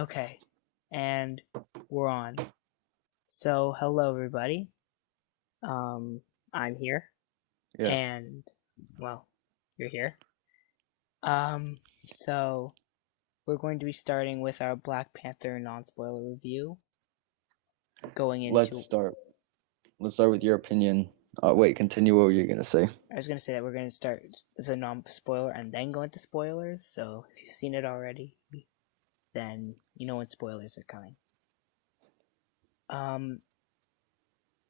Okay, and we're on. So, hello everybody. Um, I'm here, Yeah, and well, you're here. Um, so we're going to be starting with our Black Panther non-spoiler review. Going let's into, start. Let's start with your opinion. Wait, continue what you're gonna say. I was going to say that we're going to start with a non-spoiler and then go into spoilers. So if you've seen it already, then you know when spoilers are coming. Um,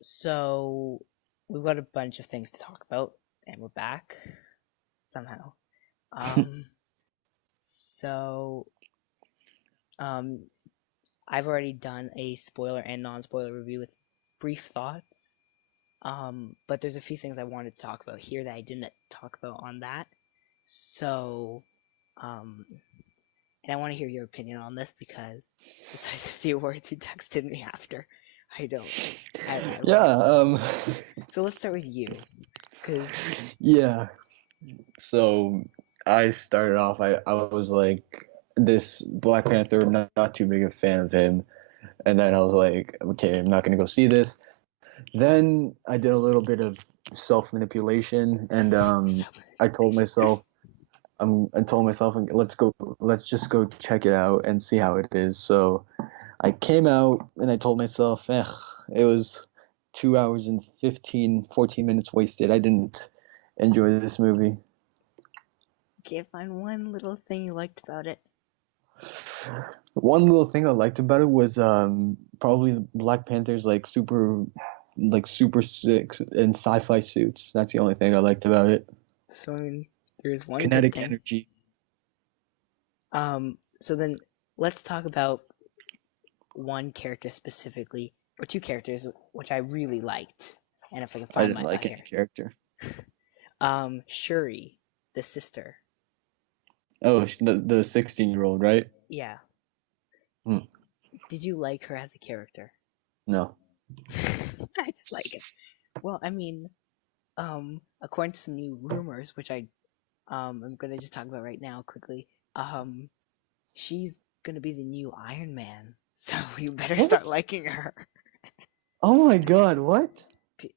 so we've got a bunch of things to talk about, and we're back somehow. Um, so um, I've already done a spoiler and non-spoiler review with brief thoughts. But there's a few things I wanted to talk about here that I didn't talk about on that. So, um, and I want to hear your opinion on this because besides the few words you texted me after, I don't. I Yeah, So let's start with you, because yeah. So I started off. I was like this Black Panther. Not too big a fan of him, and then I was like, okay, I'm not gonna go see this. Then I did a little bit of self manipulation, and I told myself, I told myself, let's just go check it out and see how it is. So I came out and I told myself, it was 2 hours and 14 minutes wasted. I didn't enjoy this movie. can't find one little thing you liked about it. One little thing I liked about it was probably Black Panther's super sick and sci-fi suits. That's the only thing I liked about it. So I mean, there's one good Kinetic thing. energy. So then let's talk about one character specifically, or two characters, which I really liked. And if I can I find didn't my like here, any character. Shuri, the sister. Oh, the 16-year-old, right? Yeah. Hmm. Did you like her as a character? No. I just like it. Well, I mean, according to some new rumors, which I'm gonna just talk about right now quickly. She's gonna be the new Iron Man, so you better start What? liking her. Oh my God! What?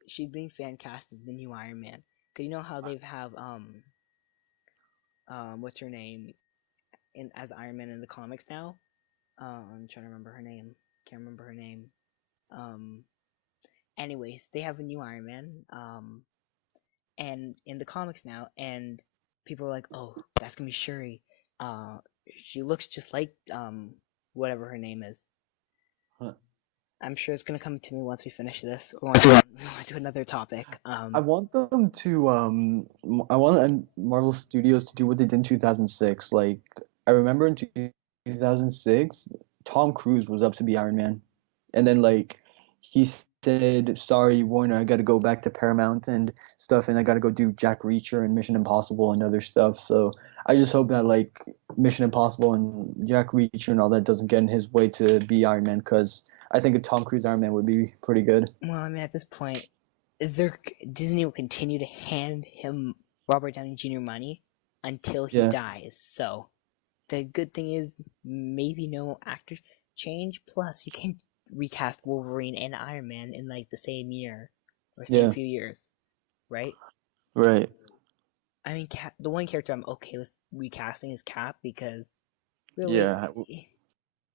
She's being fan cast as the new Iron Man. Cause you know how they've have what's her name in as Iron Man in the comics now. I'm trying to remember her name. Can't remember her name. Um, anyways, they have a new Iron Man. And in the comics now, and people are like, "Oh, that's gonna be Shuri." She looks just like whatever her name is. Huh. I'm sure it's gonna come to me once we finish this, or once we move on to another topic. I want them to I want Marvel Studios to do what they did in 2006. Like I remember in 2006, Tom Cruise was up to be Iron Man, and then like he said, "Sorry, Warner, I got to go back to Paramount and stuff, and I got to go do Jack Reacher and Mission Impossible and other stuff." So I just hope that like Mission Impossible and Jack Reacher and all that doesn't get in his way to be Iron Man, because I think a Tom Cruise Iron Man would be pretty good. Well, I mean, at this point, Disney will continue to hand him Robert Downey Jr. money until he Yeah, dies. So the good thing is maybe no actor change. Plus, you can recast Wolverine and Iron Man in like the same year or same yeah, few years, right? right. I mean, the one character I'm okay with recasting is Cap because really Yeah,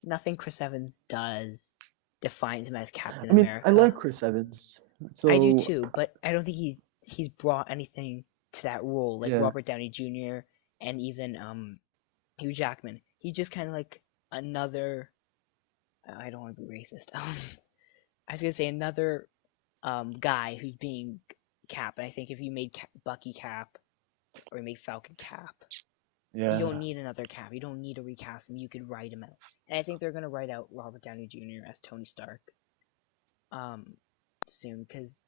nothing Chris Evans does defines him as Captain I mean, I America. like Chris Evans. I do So, too, but I don't think he's brought anything to that role like yeah. Robert Downey Jr. and even Hugh Jackman. He's just kind of like another. I don't want to be racist. I was gonna say another guy who's being Cap, and I think if you made Bucky Cap or you made Falcon Cap, you don't Yeah. need another Cap. You don't need to recast him. You could write him out, and I think they're gonna write out Robert Downey Jr. as Tony Stark um soon because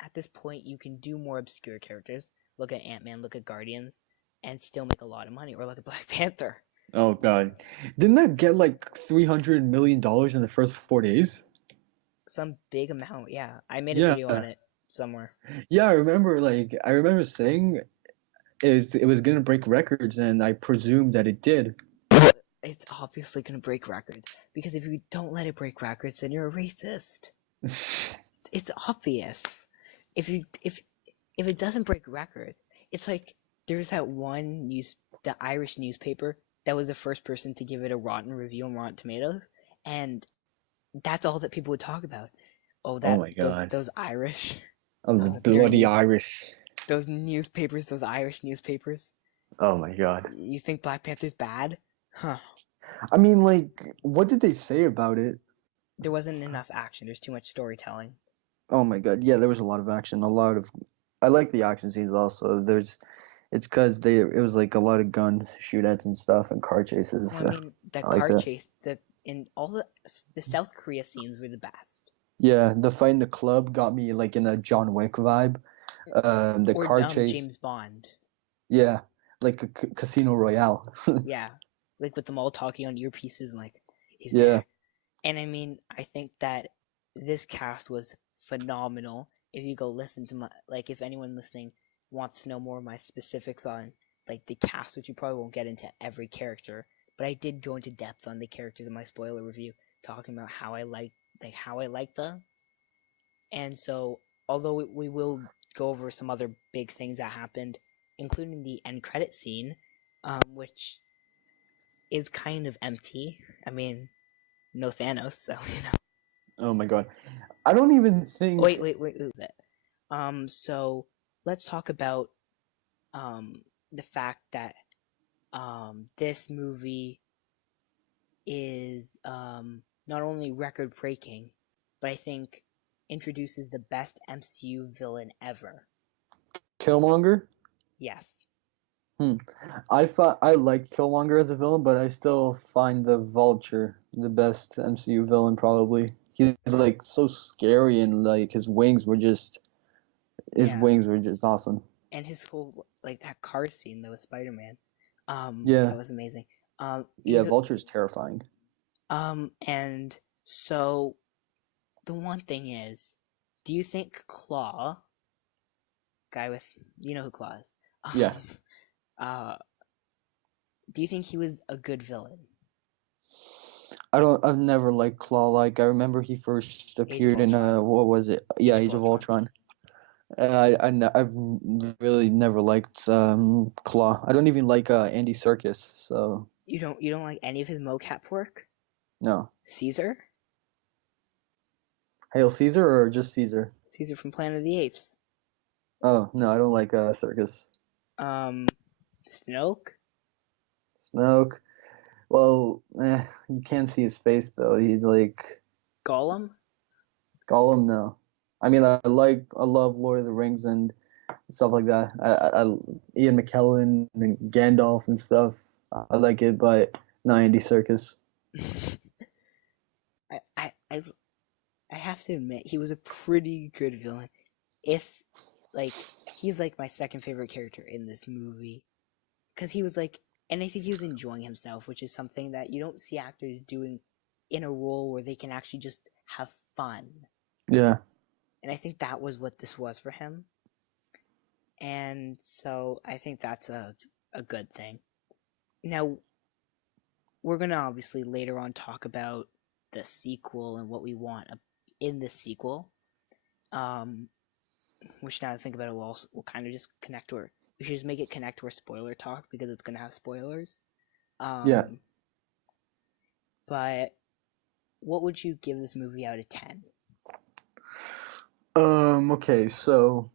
at this point you can do more obscure characters. Look at Ant-Man, look at Guardians, and still make a lot of money. Or look at Black Panther. Oh God. Didn't that get like $300 million in the first 4 days? Some big amount, yeah. I made a Yeah. video on it somewhere. Yeah, I remember saying it was gonna break records, and I presumed that it did. It's obviously going to break records, because if you don't let it break records, then you're a racist. It's obvious. If it doesn't break records, it's like there's that one the Irish newspaper that was the first person to give it a rotten review on Rotten Tomatoes, and that's all that people would talk about. Oh, Oh my god. those Irish, Oh, the bloody dirty Irish. those newspapers, those Irish newspapers. Oh my god. You think Black Panther's bad? Huh. I mean, like, what did they say about it? There wasn't enough action. There's too much storytelling. Oh my god. Yeah, there was a lot of action. I like the action scenes also. It's because it was like a lot of gun shootouts and stuff and car chases. I mean, the I like car that. chase, in all the South Korea scenes were the best. Yeah, the fight in the club got me like in a John Wick vibe. The Or car chase, James Bond. yeah, like a Casino Royale. Yeah, like with them all talking on earpieces and like, is Yeah. there? And I mean, I think that this cast was phenomenal. If you go listen to if anyone listening wants to know more of my specifics on like the cast, which you probably won't get into every character, but I did go into depth on the characters in my spoiler review, talking about how I liked them. And so, although we will go over some other big things that happened, including the end credit scene, which is kind of empty. I mean, no Thanos, so you know. Oh my god. I don't even think. Wait. So let's talk about the fact that this movie is not only record breaking, but I think introduces the best MCU villain ever. Killmonger? Yes. I like Killmonger as a villain, but I still find the Vulture the best MCU villain probably. He's like so scary and like his wings were just awesome. And his whole like that car scene that was Spider-Man, Yeah. that was amazing. Yeah, Vulture's terrifying. And so the one thing is, do you think Claw, guy with, you know who Claw is? Yeah. Do you think he was a good villain? I've never liked Claw. Like I remember he first appeared in what was it? Yeah, Age of Ultron. I've really never liked Claw. I don't even like Andy Serkis. So you don't like any of his mocap work? No. Caesar? Hail Caesar or just Caesar? Caesar from Planet of the Apes. Oh no, I don't like Serkis. Snoke? Snoke. Well, you can't see his face though. He's like Gollum? Gollum. No, I mean I love Lord of the Rings and stuff like that. I Ian McKellen and Gandalf and stuff. I like it, but not Andy Serkis. I have to admit he was a pretty good villain. If like he's like my second favorite character in this movie, because he was like, and I think he was enjoying himself, which is something that you don't see actors doing in a role where they can actually just have fun. Yeah. And I think that was what this was for him. And so I think that's a good thing. Now, we're going to obviously later on talk about the sequel and what we want in the sequel. Which now that I think about it, we'll kind of just connect to we should just make it connect to our spoiler talk because it's going to have spoilers. Yeah. But what would you give this movie out of 10? Okay, so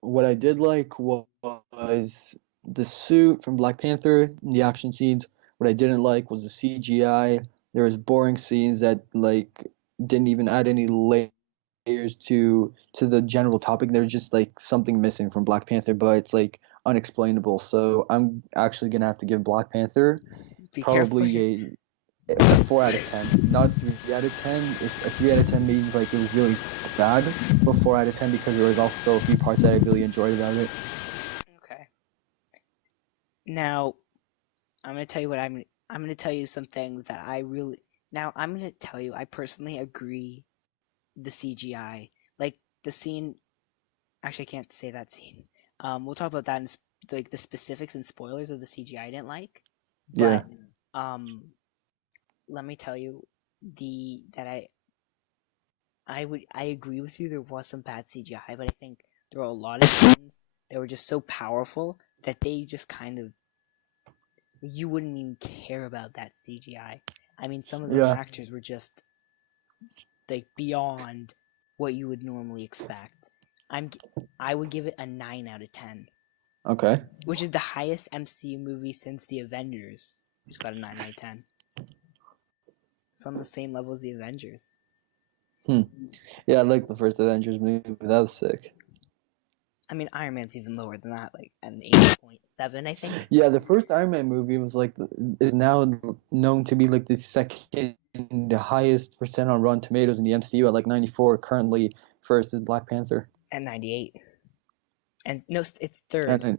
what I did like was the suit from Black Panther, the action scenes. What I didn't like was the CGI. There was boring scenes that like didn't even add any layers to the general topic. There's just like something missing from Black Panther, but it's like unexplainable. So I'm actually gonna have to give Black Panther probably a 4 out of 10. Not 3 out of 10. If a 3 out of 10 means like it was really bad, but 4 out of 10 because there was also a few parts that I really enjoyed about it. Okay. Now, I'm gonna tell you I'm gonna tell you some things that I'm gonna tell you I personally agree. The CGI, like the scene. Actually, I can't say that scene. We'll talk about that in like the specifics and spoilers of the CGI I didn't like. But let me tell you, I agree with you. There was some bad CGI, but I think there were a lot of scenes that were just so powerful that they just kind of, you wouldn't even care about that CGI. I mean, some of those Yeah. actors were just like beyond what you would normally expect. I would give it a 9 out of 10, Okay. which is the highest MCU movie since the Avengers. It's got a 9 out of 10. It's on the same level as the Avengers. Yeah, I like the first Avengers movie. That was sick. I mean, Iron Man's even lower than that, like an 8.7, I think. Yeah, the first Iron Man movie was like is now known to be like the second highest percent on Rotten Tomatoes in the MCU at like 94. Currently, first is Black Panther. At 98. And no, it's third. And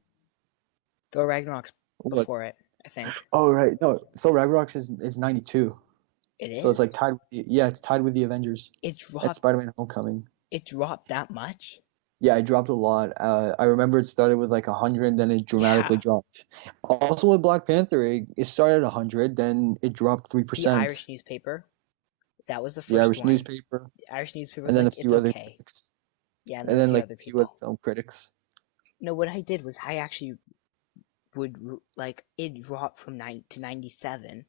Thor Ragnarok's what? before it, I think. Oh right, no. So Ragnarok is 92. It So it's like is? tied with it's tied with the Avengers. It At dropped Spider-Man: Homecoming. it dropped that much? Yeah, it dropped a lot. I remember it started with like 100, and then it dramatically Yeah. dropped. Also with Black Panther, it started at 100, then it dropped The 3%. Irish newspaper, that was the The first Irish one. newspaper, The Irish newspaper and was then a like, it's few other okay. critics, Yeah, and and then a then few like other a few other people. film critics. No, what I did was I actually would, like, it dropped from 9 to 97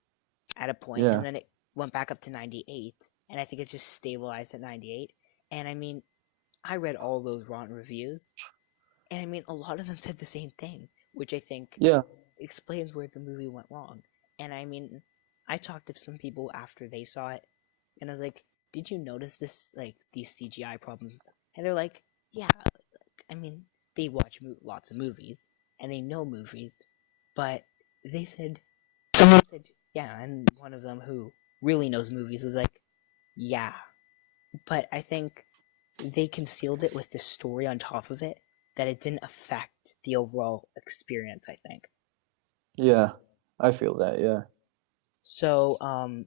at a point, Yeah, and then it went back up to 98, and I think it just stabilized at 98. And I mean, I read all those Rotten reviews, and I mean, a lot of them said the same thing, which I think yeah, explains where the movie went wrong. And I mean, I talked to some people after they saw it, and I was like, "Did you notice this, like these CGI problems?" And they're like, "Yeah." I mean, they watch lots of movies and they know movies, but they said, someone said, yeah, and one of them who really knows movies was like, "Yeah," but I think they concealed it with the story on top of it, that it didn't affect the overall experience, I think. yeah. I feel that. Yeah. So,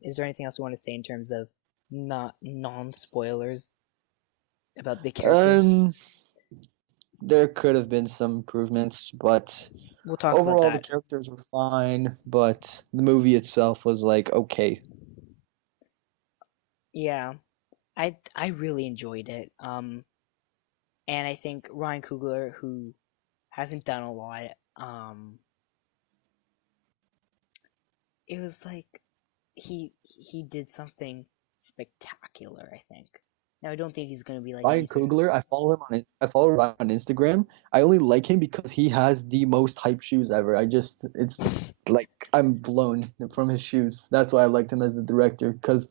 is there anything else you want to say in terms of not non-spoilers about the characters? Um, there could have been some improvements, but We'll talk about overall the that. characters were fine. But the movie itself was like okay. Yeah, I really enjoyed it. And I think Ryan Coogler, who hasn't done a lot, it was like he did something spectacular, I think. Now I don't think he's gonna be like Ryan any sort of, Coogler, I follow Ryan on Instagram. I only like him because he has the most hype shoes ever. It's like I'm blown from his shoes. That's why I liked him as the director because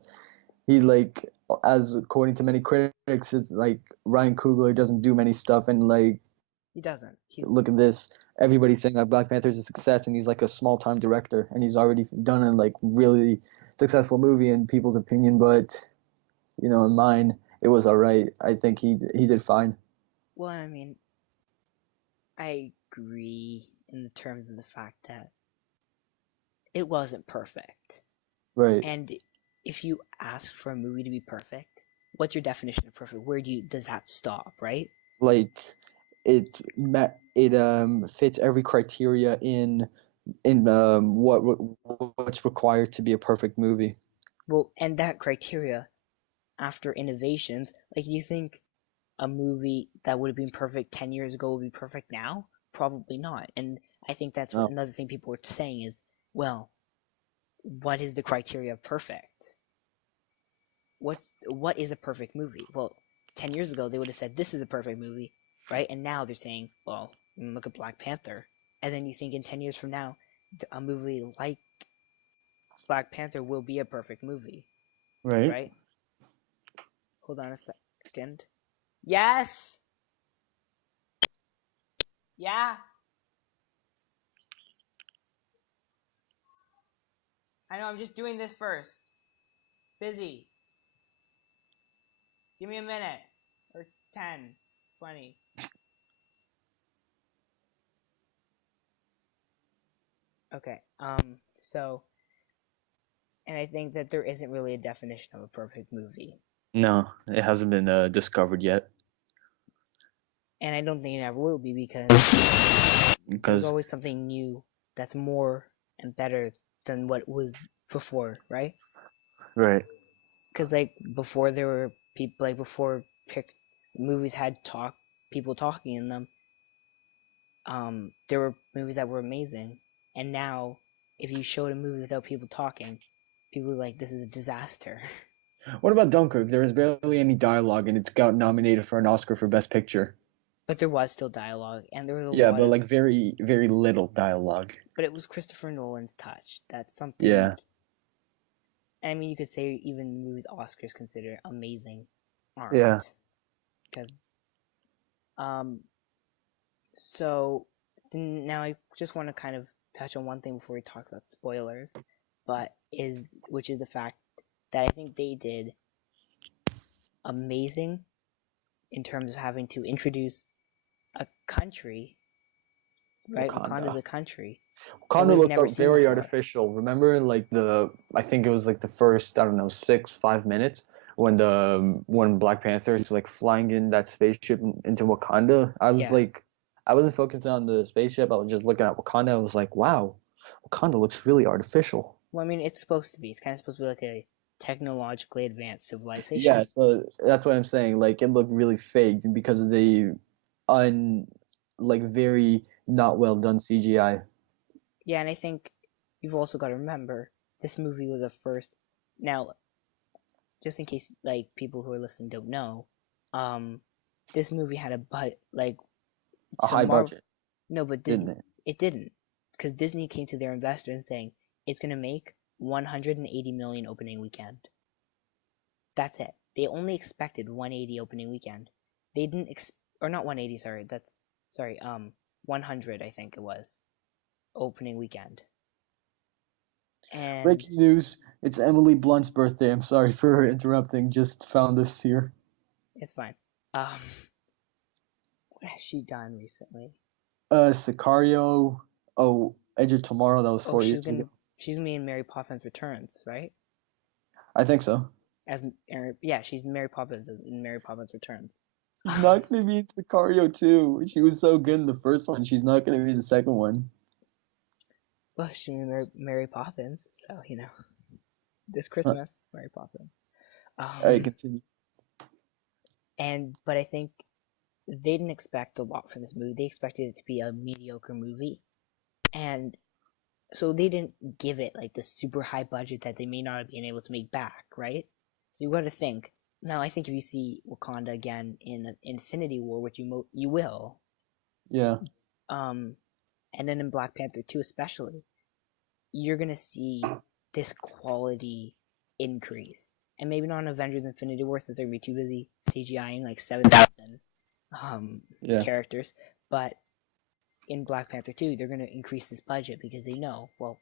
he like, as according to many critics, is like Ryan Coogler doesn't do many stuff, and like he doesn't. look at this. Everybody's saying that Black Panther is a success, and he's like a small time director, and he's already done a like really successful movie in people's opinion, but in mine, it was all right. I think he did fine. Well, I mean, I agree in terms of the fact that it wasn't perfect. Right. And if you ask for a movie to be perfect, what's your definition of perfect? Where does that stop, right? Like it fits every criteria in what's required to be a perfect movie. Well, and that criteria, after innovations, like, do you think a movie that would have been perfect 10 years ago will be perfect now? Probably not. And I think that's what No. another thing people are saying is, well, what is the criteria of perfect? What is a perfect movie? Well, 10 years ago they would have said this is a perfect movie, right? And now they're saying, well, look at Black Panther. And then you think in 10 years from now, a movie like Black Panther will be a perfect movie, Right. right? Hold on a second. Yes. Yeah. I know, I'm just doing this first. Busy. Give me a minute. Or 10, 20. Okay, so, and I think that there isn't really a definition of a perfect movie. No, it hasn't been discovered yet. And I don't think it ever will be, because there's Because always something new that's more and better than what was before, right? Right. Because like before there were people like before movies had people talking in them. There were movies that were amazing, and now if you showed a movie without people talking, people were like, "This is a disaster." What about Dunkirk? There was barely any dialogue, and it's got nominated for an Oscar for Best Picture. But there was still dialogue, and there was a Yeah, lot but of. like very, very little dialogue. But it was Christopher Nolan's touch. That's something. Yeah. I mean, you could say even movies Oscars consider amazing Yeah. aren't, because um. So now I just want to kind of touch on one thing before we talk about spoilers, which is the fact that I think they did amazing in terms of having to introduce a country, right? Wakanda's Wakanda. a country that Wakanda we've looked never seen very before. artificial. Remember, like I think it was like the first, I don't know, 5 minutes when Black Panther is like flying in that spaceship into Wakanda. Yeah. I wasn't focusing on the spaceship. I was just looking at Wakanda. I was like, wow, Wakanda looks really artificial. Well, I mean, it's supposed to be. It's kind of supposed to be like a technologically advanced civilization. Yeah, so that's what I'm saying. Like it looked really fake because of the un like very not well done CGI. Yeah, and I think you've also got to remember this movie was a first. Now, just in case like people who are listening don't know, um, this movie had A so high Marvel. budget, No, but didn't Disney it? it didn't, because Disney came to their investor and saying it's gonna make 180 million opening weekend. That's it. They only expected 180 opening weekend. They didn't or not 180. Sorry, 100. I think it was opening weekend. And Breaking news, it's Emily Blunt's birthday. I'm sorry for interrupting. Just found this here. it's fine. Um, what has she done recently? Sicario. Oh, Edge of Tomorrow. That was Oh, 4 years ago. she's gonna be in Mary Poppins Returns, right? I think so. Yeah, she's Mary Poppins in Mary Poppins Returns. She's not gonna be in Sicario too. She was so good in the first one. She's not gonna be in the second one. Well, she's Mary Poppins, so this Huh. Christmas, Mary Poppins. All right, continue. But I think they didn't expect a lot from this movie. They expected it to be a mediocre movie, and so they didn't give it like the super high budget that they may not have been able to make back, right? So you got to think. Now, I think if you see Wakanda again in Infinity War, which you will, Yeah. and then in Black Panther 2 especially, you're gonna see this quality increase. And maybe not in Avengers Infinity War since they're gonna be too busy CGIing like 7,000 characters, but in Black Panther 2, they're gonna increase this budget because they know, well,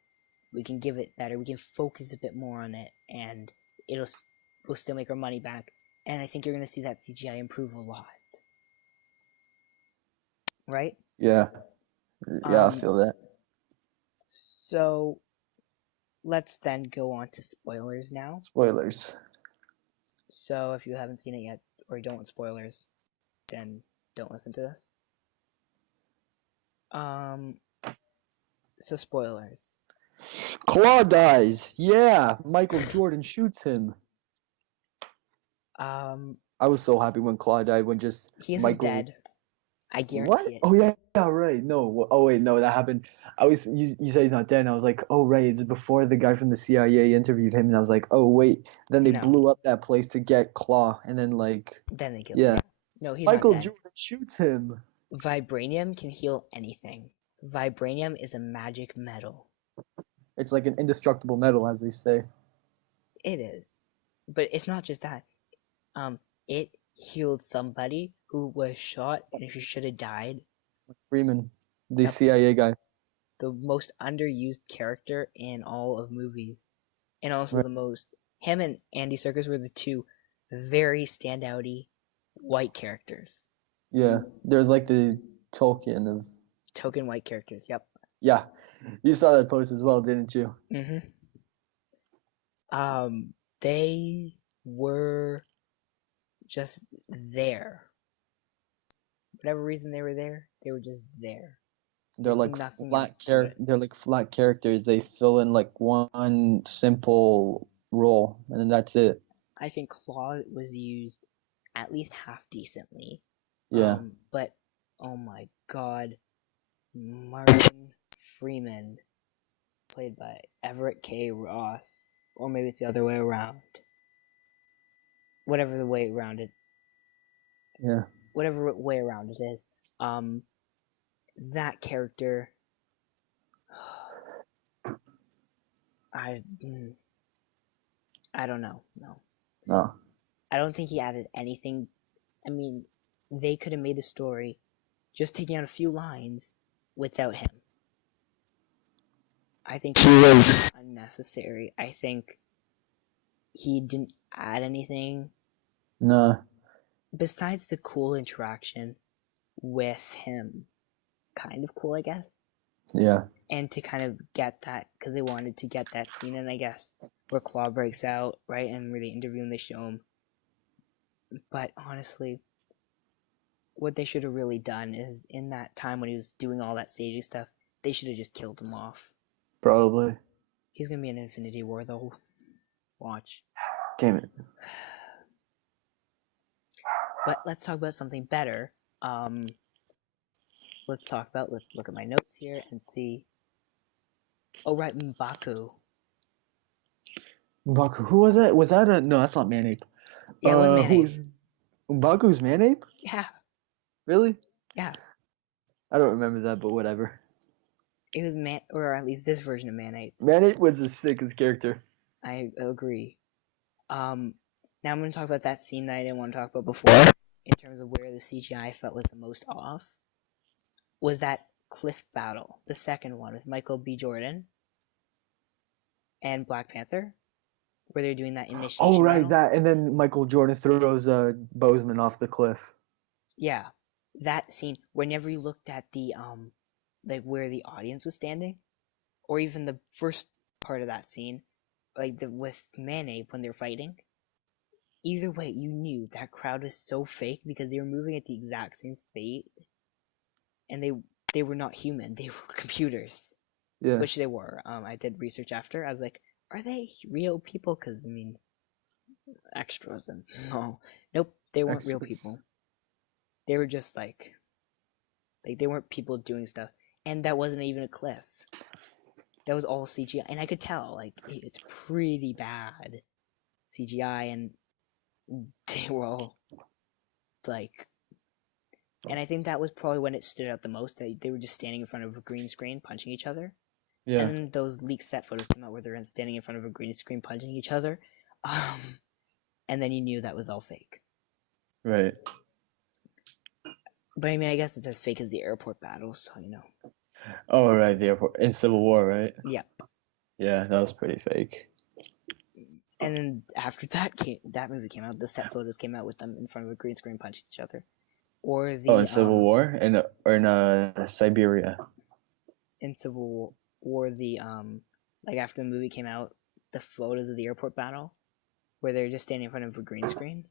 we can give it better, we can focus a bit more on it, and we'll still make our money back. And I think you're gonna see that CGI improve a lot, right? Yeah. Yeah, I feel that. So let's then go on to spoilers now. Spoilers. So if you haven't seen it yet, or you don't want spoilers, then don't listen to this. So spoilers. Claw dies. Yeah. Michael Jordan shoots him. I was so happy when Claw died when just He isn't Michael. dead. I guarantee What? it. Oh yeah, right. No. Oh wait, no, that happened. You say he's not dead, and I was like, oh right, it's before the guy from the CIA interviewed him, and I was like, oh wait. Then they No. blew up that place to get Claw, and then Then they killed him. yeah. No, he's Michael not dead. Jordan shoots him. Vibranium can heal anything. Vibranium is a magic metal. It's like an indestructible metal, as they say. It is. But it's not just that. It healed somebody who was shot and who should have died. Freeman, the CIA guy. The most underused character in all of movies. And also him and Andy Serkis were the two very standouty white characters. Yeah, there's like the Tolkien of Token white characters, yep. Yeah, you saw that post as well, didn't you? Mm-hmm. They were just there. Whatever reason they were there, they were just there. They're like flat characters. They fill in like one simple role, and then that's it. I think Claw was used at least half decently. Yeah. But oh my god, Martin Freeman, played by Everett K. Ross, or maybe it's the other way around. Whatever the way around it. Yeah. Whatever way around it is. That character. I don't know. No. No. I don't think he added anything. I mean, they could have made the story just taking out a few lines without him. I think he was unnecessary. I think he didn't add anything. No. Besides the cool interaction with him. Kind of cool, I guess. Yeah. And to kind of get that, because they wanted to get that scene in, I guess, where Claw breaks out, right? And where they interview him, they show him. But honestly, what they should have really done is in that time when he was doing all that stagey stuff, they should have just killed him off. Probably. He's gonna be in Infinity War though. Watch. Damn it. But let's talk about something better. Let's look at my notes here and see. Oh right, M'Baku. M'Baku. Who was that? Was that a no? That's not Manape. Yeah, it was Manape. M'Baku's Manape? Yeah. Really? Yeah. I don't remember that, but whatever. It was or at least this version of Manape. Manape was the sickest character. I agree. Now I'm going to talk about that scene that I didn't want to talk about before, in terms of where the CGI felt was the most off. Was that cliff battle, the second one with Michael B. Jordan and Black Panther, where they're doing that initiation. Oh right, battle. that, and then Michael Jordan throws Bozeman off the cliff. Yeah, that scene. Whenever you looked at the like where the audience was standing, or even the first part of that scene, like with Manape when they're fighting. Either way, you knew that crowd was so fake because they were moving at the exact same speed, and they were not human; they were computers. Yeah. Which they were. I did research after. I was like, are they real people? Because I mean, extras and nope, they weren't real people. They were just like they weren't people doing stuff, and that wasn't even a cliff. That was all CGI, and I could tell like it's pretty bad CGI, and they were all like, and I think that was probably when it stood out the most. They were just standing in front of a green screen punching each other. Yeah. And those leaked set photos came out where they're standing in front of a green screen punching each other. And then you knew that was all fake. Right. But I mean, I guess it's as fake as the airport battles, so you know. Oh, right, the airport in Civil War, right? Yep. Yeah, that was pretty fake. And then after that movie came out, the set photos came out with them in front of a green screen punching each other. Or the in Civil War, in Siberia. In Civil War, the like after the movie came out, the photos of the airport battle, where they're just standing in front of a green screen.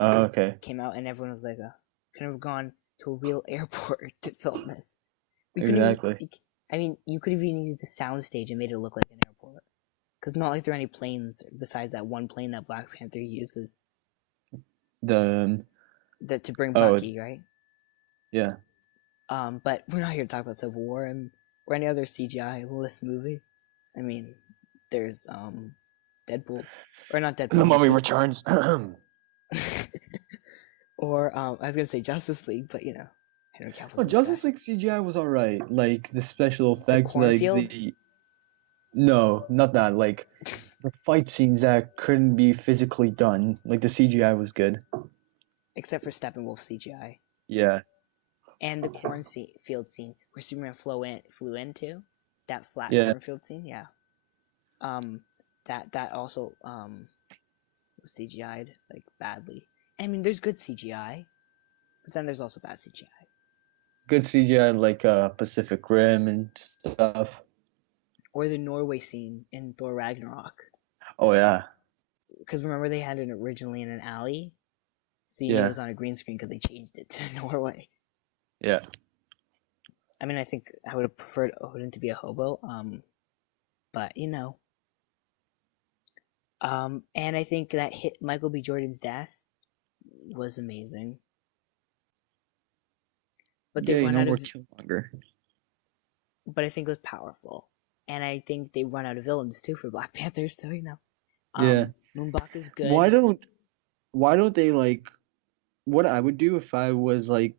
Oh, okay. Came out and everyone was like, "Could have gone to a real airport to film this." Exactly. I mean, you could have even used a soundstage and made it look like an airport, because not like there are any planes besides that one plane that Black Panther uses. To bring Bucky, right? Yeah. But we're not here to talk about Civil War or any other CGI list movie. I mean, there's Deadpool, or not Deadpool. The Mummy Returns. Or I was gonna say Justice League, but you know, Henry Cavill. Oh, Justice League CGI was alright. Like the special effects, No, not that. Like the fight scenes that couldn't be physically done. Like the CGI was good. Except for Steppenwolf CGI. Yeah. And the cornfield scene where Superman flew into that flat cornfield scene, yeah. That also was CGI'd like badly. I mean, there's good CGI, but then there's also bad CGI. Good CGI like Pacific Rim and stuff. Or the Norway scene in Thor Ragnarok. Oh yeah. Because remember they had it originally in an alley, so you knew it was on a green screen because they changed it to Norway. Yeah. I mean, I think I would have preferred Odin to be a hobo. But you know. And I think that Michael B. Jordan's death was amazing. But they've run out of Killmonger. But I think it was powerful. And I think they run out of villains too for Black Panther, so Yeah. Moonbaka's good. Why don't they like what I would do if I was like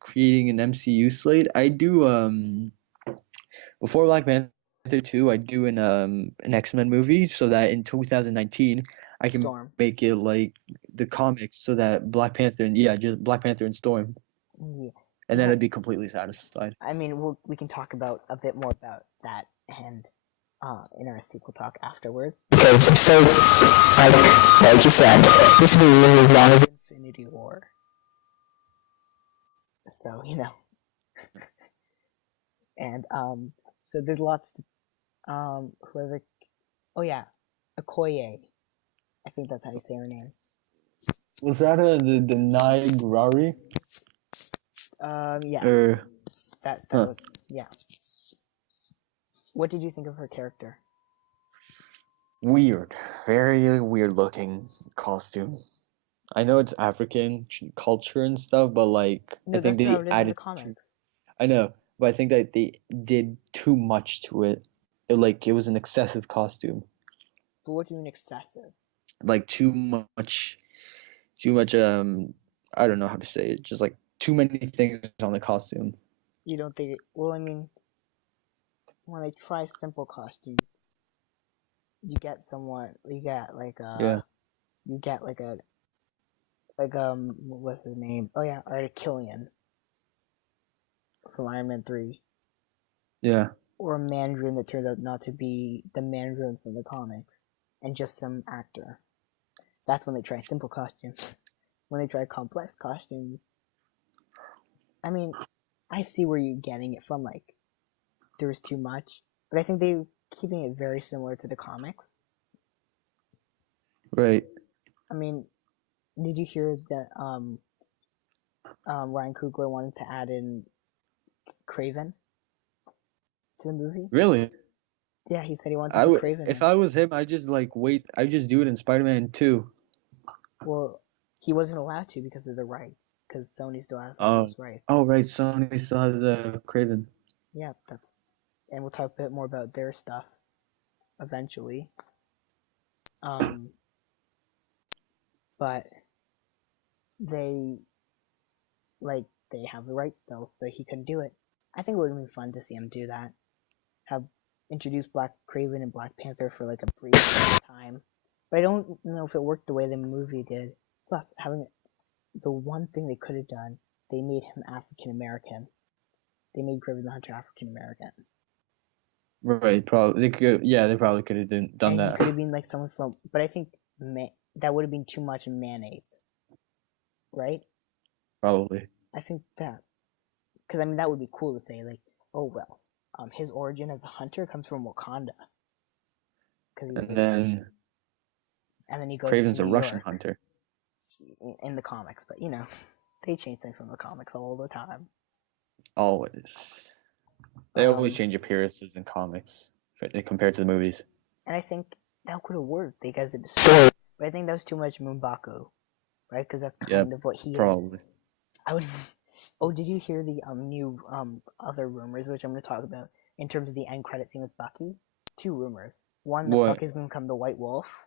creating an MCU slate? I do before Black Panther 2, I do an X-Men movie so that in 2019 I can Storm. make it like the comics so that Black Panther and just Black Panther and Storm. Yeah. And then I'd be completely satisfied. I mean, we can talk about a bit more about that and in our sequel talk afterwards. Because so, like you said, this movie is as long as Infinity War. So and so there's lots to whoever. Oh yeah, Okoye. I think that's how you say her name. Was that the Naigrari? Yes. That was yeah. What did you think of her character? Weird, very weird looking costume. I know it's African culture and stuff, but like no, I think that's how they it is in added. the comics. I know, but I think that they did too much to it. It was an excessive costume. But what do you mean excessive? Like too much. I don't know how to say it. Just like too many things on the costume. You don't think? Well, I mean, when they try simple costumes, you get somewhat. You get like Yeah. You get like what's his name? Oh yeah, Articilian from Iron Man 3. Yeah. Or a Mandarin that turns out not to be the Mandarin from the comics, and just some actor. That's when they try simple costumes. When they try complex costumes, I mean, I see where you're getting it from. Like, there's too much, but I think they're keeping it very similar to the comics. Right. I mean, did you hear that Ryan Coogler wanted to add in Kraven to the movie? Really? Yeah, he said he wanted to put Kraven. If I was him, I just do it in Spider-Man 2. Well, he wasn't allowed to because of the rights, because Sony still has all those rights. Oh, right, Sony still has Kraven. Yeah, and we'll talk a bit more about their stuff eventually. But they have the rights still, so he couldn't do it. I think it would have been fun to see him do that. Have introduced Black Kraven and Black Panther for like a brief time. But I don't know if it worked the way the movie did. Plus, having the one thing they could have done, they made him African American. They made Kraven the Hunter African American. Right, probably. They probably could have done that. He could have been like someone from, but I think that would have been too much man-ape, right? Probably. I think that, because I mean that would be cool to say, like, oh well, his origin as a hunter comes from Wakanda. And then he goes Kraven's to a New Russian York hunter. In the comics, but they change things from the comics all the time. Always. They always change appearances in comics compared to the movies. And I think that could have worked because it's story, but I think that was too much M'Baku, right? Because that's kind of what he probably. is. I would. Oh, did you hear the new other rumors, which I'm going to talk about in terms of the end credit scene with Bucky? 2 rumors. One, that Bucky's going to become the White Wolf.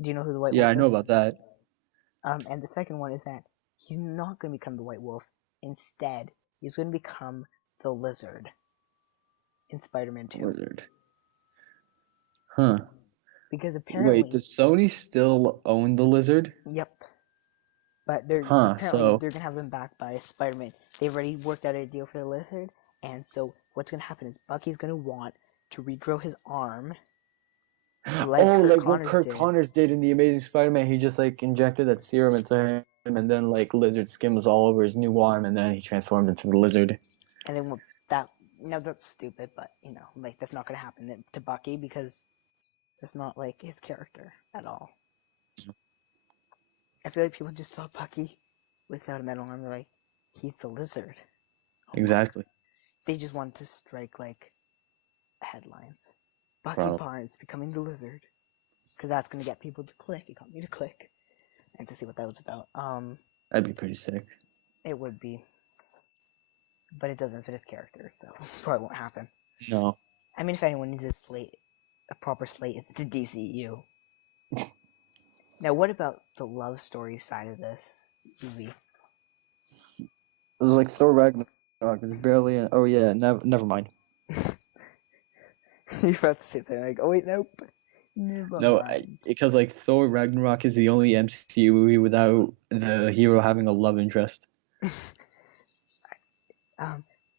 Do you know who the White Wolf is? Yeah, I know about that. And the second one is that he's not going to become the White Wolf. Instead, he's going to become the Lizard in Spider-Man 2. Lizard. Huh. Because apparently... Wait, does Sony still own the Lizard? Yep. But they're going to have him back by Spider-Man. They've already worked out a deal for the Lizard, and so what's going to happen is Bucky's going to want to regrow his arm. Like what Kirk Connors did in the Amazing Spider-Man. He just like injected that serum into him, and then like lizard skin was all over his new arm, and then he transformed into the Lizard. And then that's stupid, but that's not going to happen to Bucky because that's not like his character at all. I feel like people just saw Bucky without a metal arm. They're like, he's the Lizard. Exactly. They just wanted to strike like headlines. Bucky Barnes becoming the Lizard. because that's gonna get people to click. It got me to click and to see what that was about. That'd be pretty sick. It would be, but it doesn't fit his character, so probably won't happen. No. I mean, if anyone needs a proper slate, it's the DCU. Now, what about the love story side of this movie? It was like Thor Ragnarok. There's barely. Oh yeah, never mind. You're about to say something like, "Oh wait, nope." Never No, mind. because like Thor Ragnarok is the only MCU movie without the hero having a love interest.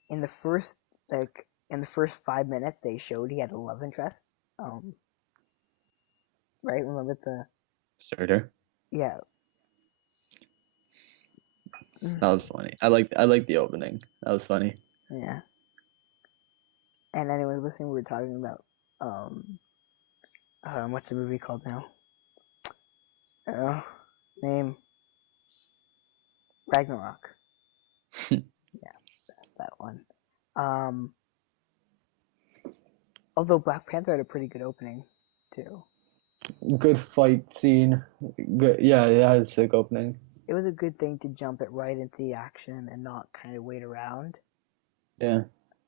In the first 5 minutes they showed he had a love interest. Right? Remember the Surtur. yeah. That was funny. I like the opening. That was funny. Yeah. And anyone listening, we were talking about what's the movie called now? Name Ragnarok. Yeah, that one. Although Black Panther had a pretty good opening too. Good fight scene. Good. Yeah, it had a sick opening. It was a good thing to jump it right into the action and not kind of wait around. Yeah.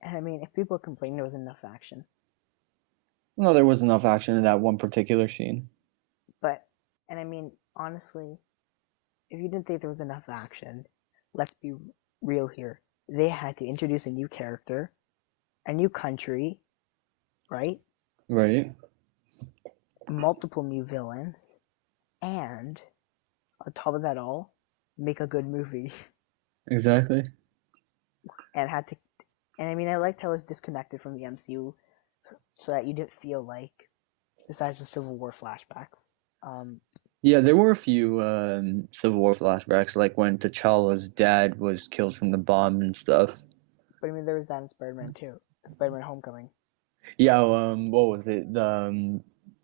And I mean, if people complain there was enough action. No, there was enough action in that one particular scene. And I mean, honestly, if you didn't think there was enough action, let's be real here. They had to introduce a new character, a new country, right? Right. Multiple new villains, and on top of that all, make a good movie. Exactly. And I mean, I liked how it was disconnected from the MCU, so that you didn't feel like, besides the Civil War flashbacks. Yeah, there were a few Civil War flashbacks, like when T'Challa's dad was killed from the bomb and stuff. But I mean, there was that in Spider-Man 2, Spider-Man Homecoming. Yeah, what was it?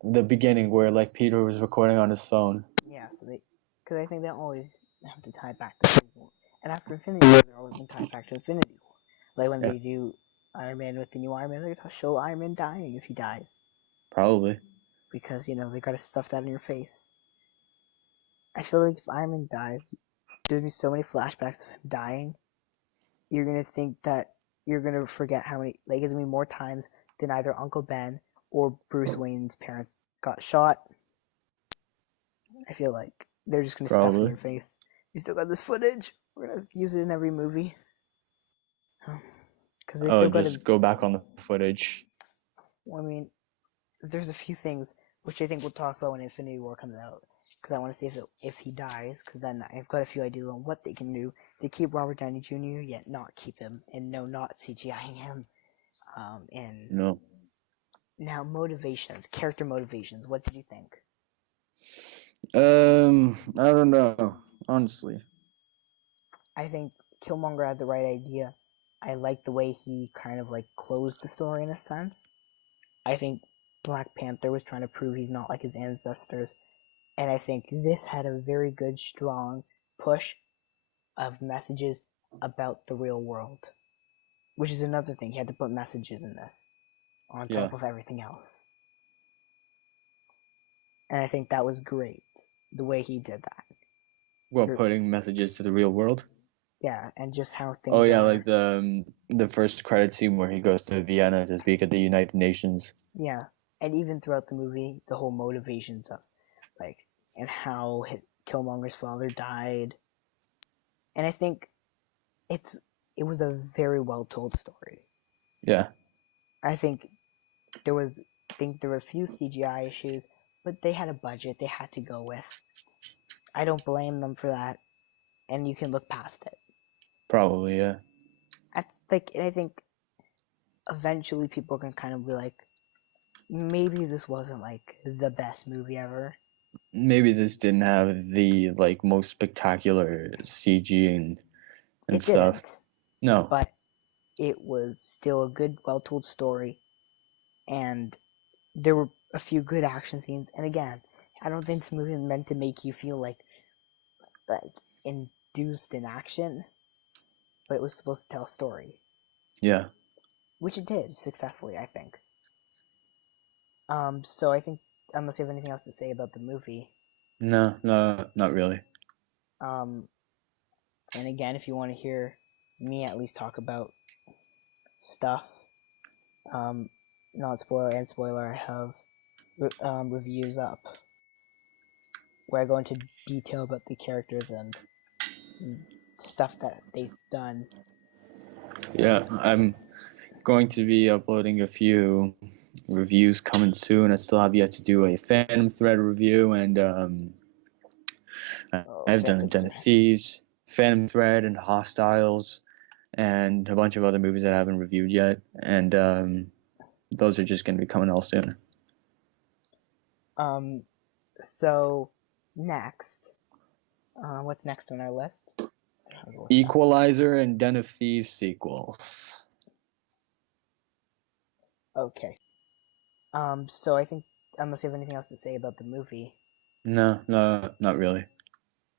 The beginning where like Peter was recording on his phone. Yeah, so because I think they always have to tie back to Civil War. And after Infinity War, they're always going to tie it back to Infinity War. Like when they do Iron Man with the new Iron Man, they're going to show Iron Man dying if he dies. Probably. Because, they got to stuff that in your face. I feel like if Iron Man dies, there's going to be so many flashbacks of him dying, you're going to think that you're going to forget how many, like, it's going to be more times than either Uncle Ben or Bruce Wayne's parents got shot. I feel like they're just going to stuff it in your face. You still got this footage. We're going to use it in every movie. Because they still got to go back on the footage. Well, I mean, there's a few things which I think we'll talk about when Infinity War comes out. Because I want to see if he dies. Because then I've got a few ideas on what they can do to keep Robert Downey Jr. yet not keep him, and no, not CGIing him. No. Now motivations, character motivations. What did you think? I don't know, honestly. I think Killmonger had the right idea. I like the way he kind of like closed the story in a sense. I think Black Panther was trying to prove he's not like his ancestors. And I think this had a very good, strong push of messages about the real world. Which is another thing. He had to put messages in this on top of everything else. And I think that was great, the way he did that. Well, putting messages to the real world? Yeah, and just how things Oh, yeah, are. like the first credit scene where he goes to Vienna to speak at the United Nations. Yeah, and even throughout the movie, the whole motivations of, like, and how Killmonger's father died. And I think it was a very well told story. Yeah. I think there were a few CGI issues, but they had a budget they had to go with. I don't blame them for that, and you can look past it. Probably, yeah. That's like, I think eventually people can kind of be like, maybe this wasn't like the best movie ever. Maybe this didn't have the like most spectacular CG and stuff. Didn't. No. But it was still a good, well-told story, and there were a few good action scenes. And again, I don't think this movie is meant to make you feel like induced in action, but it was supposed to tell a story. Yeah. Which it did successfully, I think. So I think unless you have anything else to say about the movie. No, not really. And again, if you want to hear me at least talk about stuff, not spoiler and spoiler, I have reviews up where I go into detail about the characters and stuff that they've done. Yeah, I'm going to be uploading a few reviews coming soon. I still have yet to do a Phantom Thread review, and I've done Den of Thieves, Phantom Thread, and Hostiles, and a bunch of other movies that I haven't reviewed yet, and those are just going to be coming all soon. So next, what's next on our list? Equalizer and Den of Thieves sequels. Okay. So I think, unless you have anything else to say about the movie. No, not really.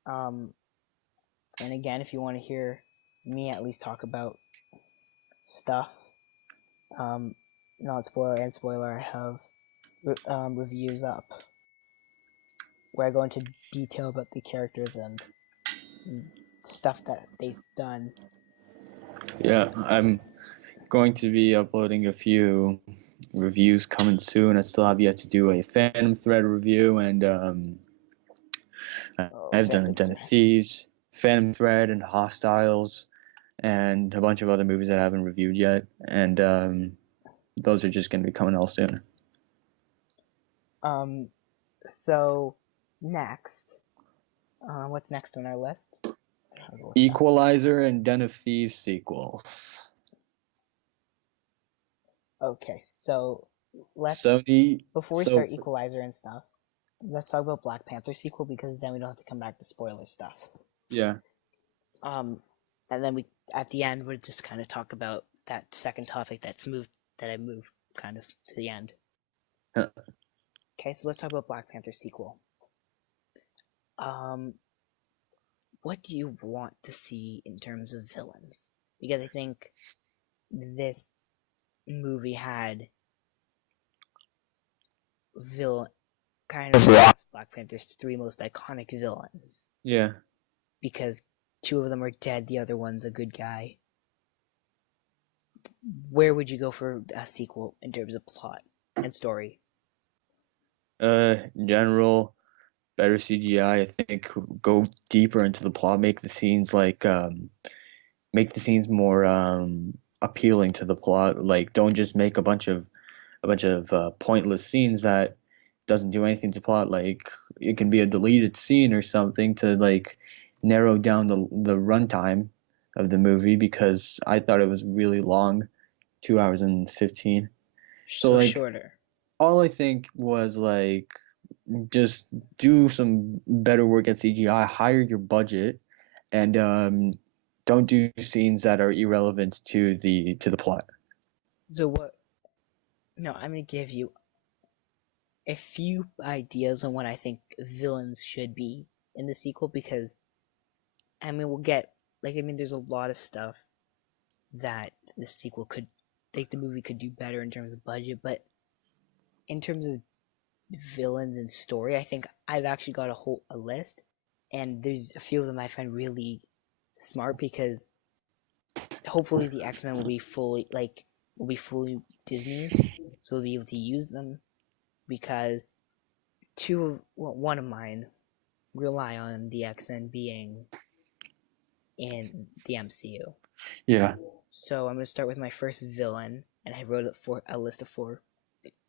And again, if you want to hear me at least talk about stuff, not spoiler and spoiler, I have reviews up where I go into detail about the characters and stuff that they've done. Yeah, I'm going to be uploading a few reviews coming soon. I still have yet to do a Phantom Thread review, and I've done Den of Thieves, Phantom Thread, and Hostiles, and a bunch of other movies that I haven't reviewed yet, and those are just going to be coming all soon. So next, what's next on our list? Equalizer and Den of Thieves sequels. Okay, so let's before we start Equalizer and stuff, let's talk about Black Panther sequel, because then we don't have to come back to spoiler stuff. Yeah. And then we at the end we'll just kind of talk about that second topic that I moved kind of to the end. Okay, so let's talk about Black Panther sequel. What do you want to see in terms of villains? Because I think this movie had kind of Black Panther's three most iconic villains. Yeah. Because two of them are dead, the other one's a good guy. Where would you go for a sequel in terms of plot and story? In general, better CGI. I think go deeper into the plot, make the scenes more appealing to the plot. Like, don't just make a bunch of pointless scenes that doesn't do anything to plot. Like, it can be a deleted scene or something to like narrow down the runtime of the movie, because I thought it was really long, 2 hours and 15. So like, shorter. All I think was like, just do some better work at CGI, higher your budget, and don't do scenes that are irrelevant to the plot. So what? No, I'm gonna give you a few ideas on what I think villains should be in the sequel, because I mean there's a lot of stuff that the sequel could think the movie could do better in terms of budget, but in terms of villains and story, I think I've actually got a list, and there's a few of them I find really smart, because hopefully the X-Men will be fully Disney's, so we'll be able to use them, because one of mine rely on the X-Men being in the MCU. Yeah. So I'm gonna start with my first villain, and I wrote a list of 4.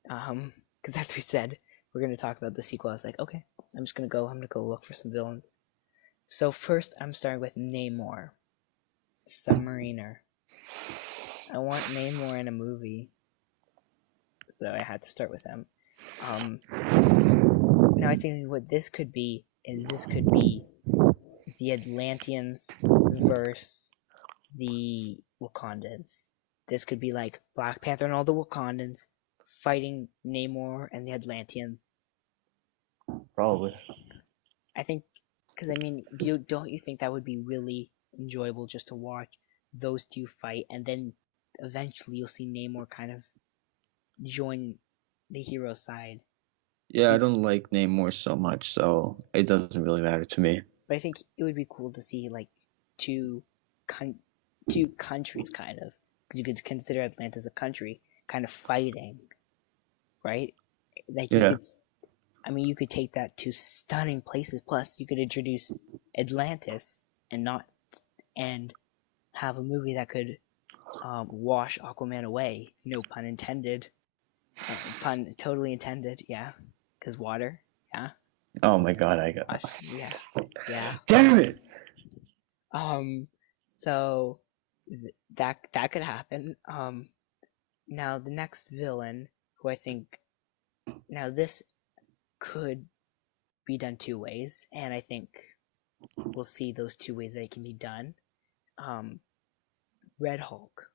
Because after we said we're gonna talk about the sequel, I was like, okay, I'm gonna go look for some villains. So first, I'm starting with Namor, Submariner. I want Namor in a movie, so I had to start with him. Now I think what this could be is the Atlanteans versus the Wakandans. This could be like Black Panther and all the Wakandans fighting Namor and the Atlanteans. Probably. I think, because I mean, don't you think that would be really enjoyable just to watch those two fight, and then eventually you'll see Namor kind of join the hero side? Yeah, I don't like Namor so much, so it doesn't really matter to me. But I think it would be cool to see like two countries kind of, because you could consider Atlantis a country, kind of fighting, right? Like Yeah. you could take that to stunning places. Plus, you could introduce Atlantis and have a movie that could wash Aquaman away. No pun intended. Pun totally intended. Yeah, because water. Yeah. Oh my god, I got. Yeah. Yeah. Damn it! So that could happen. Now the next villain, who I think, now this could be done two ways, and I think we'll see those two ways that it can be done. Red Hulk.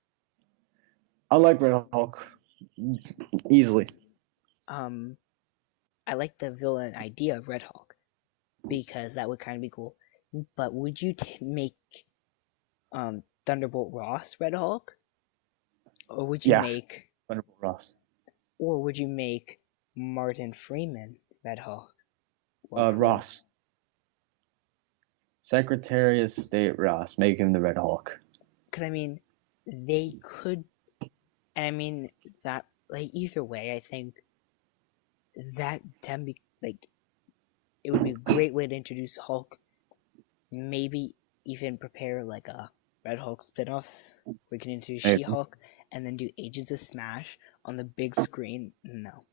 I like Red Hulk easily. I like the villain idea of Red Hulk because that would kind of be cool. But would you make Thunderbolt Ross Red Hulk, or would you make Thunderbolt Ross, or would you make Martin Freeman Red Hulk? Ross. Secretary of State Ross, make him the Red Hulk. Because I mean, they could, and I mean that like either way, I think that can be like it would be a great way to introduce Hulk. Maybe even prepare like a Red Hulk spinoff. We can introduce She-Hulk and then do Agents of Smash on the big screen. No,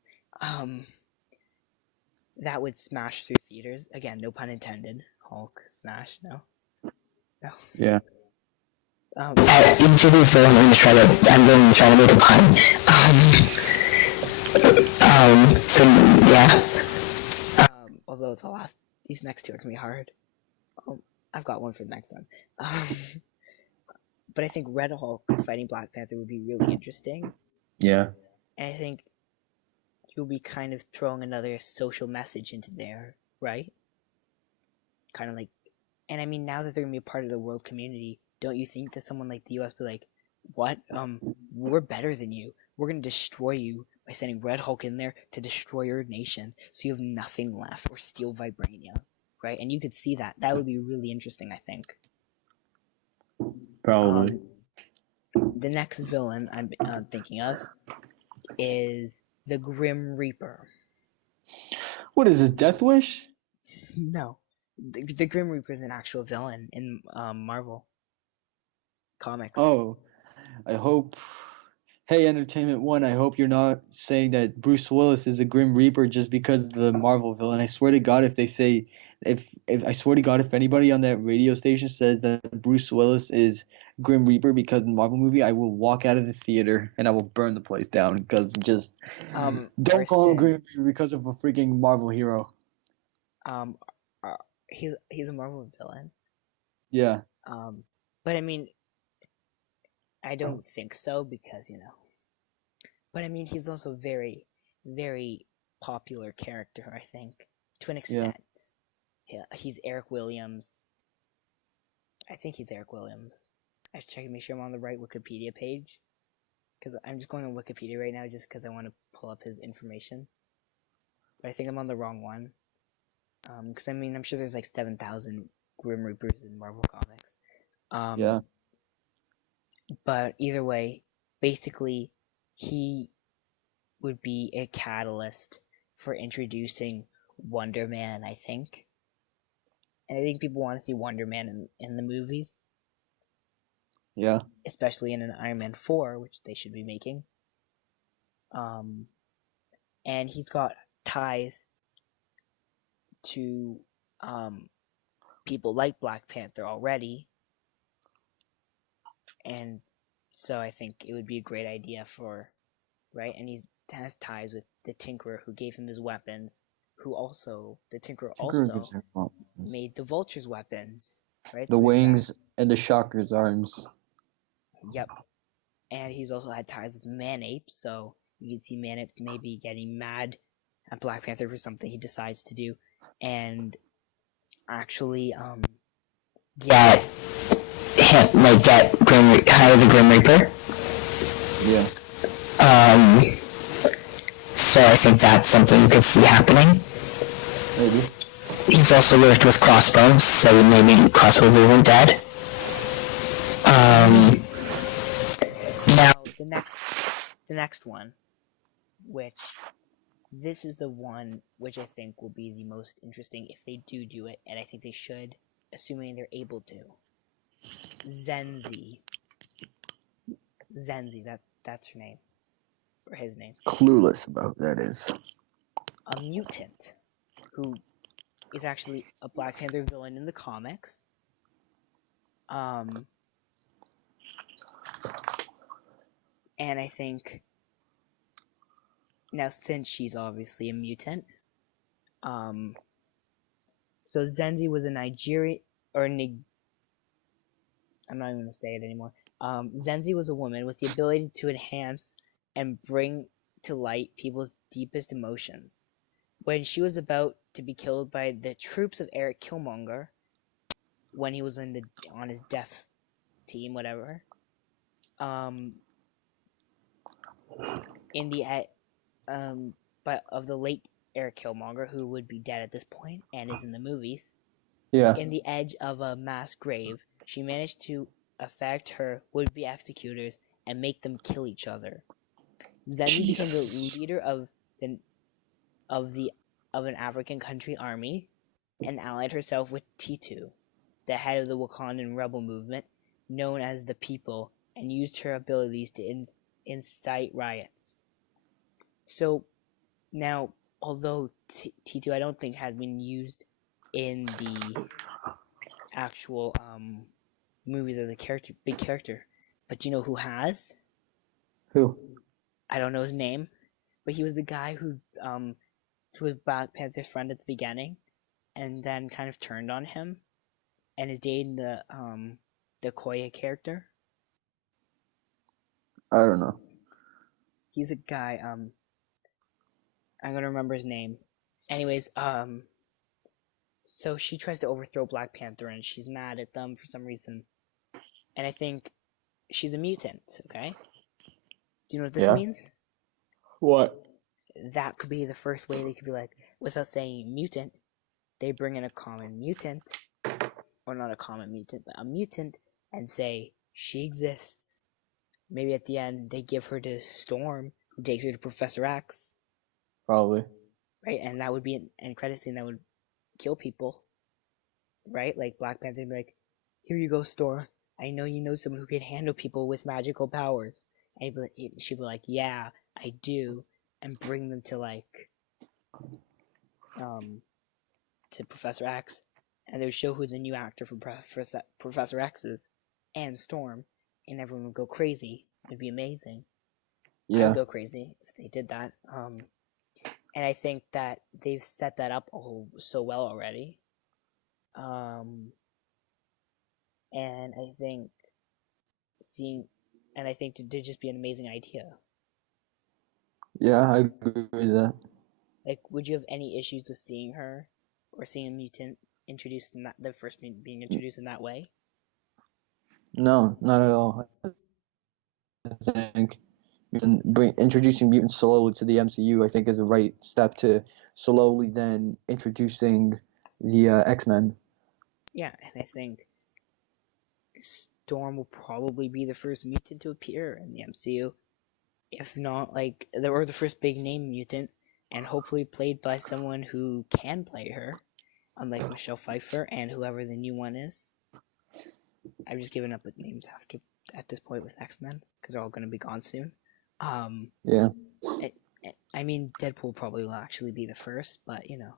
that would smash through theaters again. No pun intended. Hulk smash. No. Yeah. Into the film, I'm going to try to make a pun. So yeah. Although these next two are gonna be hard. I've got one for the next one. But I think Red Hulk fighting Black Panther would be really interesting. Yeah. And I think you'll be kind of throwing another social message into there, right? Kind of like, and I mean, now that they're gonna be a part of the world community, don't you think that someone like the U.S. be like, what? We're better than you. We're gonna destroy you by sending Red Hulk in there to destroy your nation, so you have nothing left, or steal vibranium, right? And you could see that. That would be really interesting, I think. Probably. The next villain I'm thinking of is the Grim Reaper. What is this, Death Wish? No. The Grim Reaper is an actual villain in Marvel comics. Oh, I hope. Hey, Entertainment One, I hope you're not saying that Bruce Willis is a Grim Reaper just because the Marvel villain. I swear to God, if they say, if I swear to God, if anybody on that radio station says that Bruce Willis is Grim Reaper because of the Marvel movie, I will walk out of the theater and I will burn the place down because just don't call him Grim Reaper because of a freaking Marvel hero. He's a Marvel villain. Yeah. But I mean, I don't think so because, you know. But I mean, he's also a very, very popular character, I think, to an extent. Yeah, he's Eric Williams. I think he's Eric Williams. I should check and make sure I'm on the right Wikipedia page. Because I'm just going on Wikipedia right now just because I want to pull up his information. But I think I'm on the wrong one. Because I mean, I'm sure there's like 7,000 Grim Reapers in Marvel Comics. Yeah. But either way, basically, he would be a catalyst for introducing Wonder Man, I think. And I think people want to see Wonder Man in the movies. Yeah. Especially in an Iron Man 4, which they should be making. And he's got ties to people like Black Panther already. And so I think it would be a great idea for, right? And he has ties with the Tinkerer who gave him his weapons, the Tinkerer also made the Vulture's weapons, right? The wings and the Shocker's arms. Yep. And he's also had ties with Man-Ape, so you can see Man-Ape maybe getting mad at Black Panther for something he decides to do. And actually, get hire the Grim Reaper. Yeah. So I think that's something you could see happening. Maybe. He's also worked with Crossbones, so maybe Crossbones isn't dead. Now the next one, which this is the one which I think will be the most interesting if they do it, and I think they should, assuming they're able to. Zenzi, that's her name, or his name. Clueless about who that is. A mutant who is actually a Black Panther villain in the comics. And I think now since she's obviously a mutant, so Zenzi was a Nigerian I'm not even gonna say it anymore. Zenzi was a woman with the ability to enhance and bring to light people's deepest emotions. When she was about to be killed by the troops of Eric Killmonger, when he was on his death team, whatever, but of the late Eric Killmonger, who would be dead at this point and is in the movies. Yeah. In the edge of a mass grave, she managed to affect her would-be executors and make them kill each other. Zenzi became the leader of an African country army and allied herself with Titu, the head of the Wakandan rebel movement known as the People, and used her abilities to incite riots. So now, although Titu I don't think has been used in the actual movies as a big character, but do you know who has? Who? I don't know his name, but he was the guy who was Black Panther's friend at the beginning, and then kind of turned on him, and is dating the Koya character. I don't know. He's a guy. I'm gonna remember his name. Anyways, so she tries to overthrow Black Panther, and she's mad at them for some reason, and I think she's a mutant. Okay. Do you know what this means? What? That could be the first way they could be like, without saying mutant, they bring in a common mutant, or not a common mutant, but a mutant, and say she exists. Maybe at the end they give her to Storm, who takes her to Professor X. Probably. Right, and that would be an end credit scene that would kill people. Right, like Black Panther would be like, "Here you go, Storm. I know you know someone who can handle people with magical powers." And she'd be like, "Yeah, I do," and bring them to to Professor X, and they would show who the new actor for Professor X is, and Storm, and everyone would go crazy. It'd be amazing. Yeah. I would go crazy if they did that. And I think that they've set that up so well already. And I think it'd just be an amazing idea. Yeah, I agree with that. Like, would you have any issues with seeing her or seeing a mutant introduced in the first mutant being introduced in that way? No, not at all. I think introducing mutants slowly to the MCU, I think, is the right step to slowly then introducing the X-Men. Yeah, and I think Storm will probably be the first mutant to appear in the MCU, if not the first big name mutant, and hopefully played by someone who can play her, unlike Michelle Pfeiffer and whoever the new one is. I've just given up with names at this point with X-Men because they're all going to be gone soon. Yeah. I mean, Deadpool probably will actually be the first, but you know.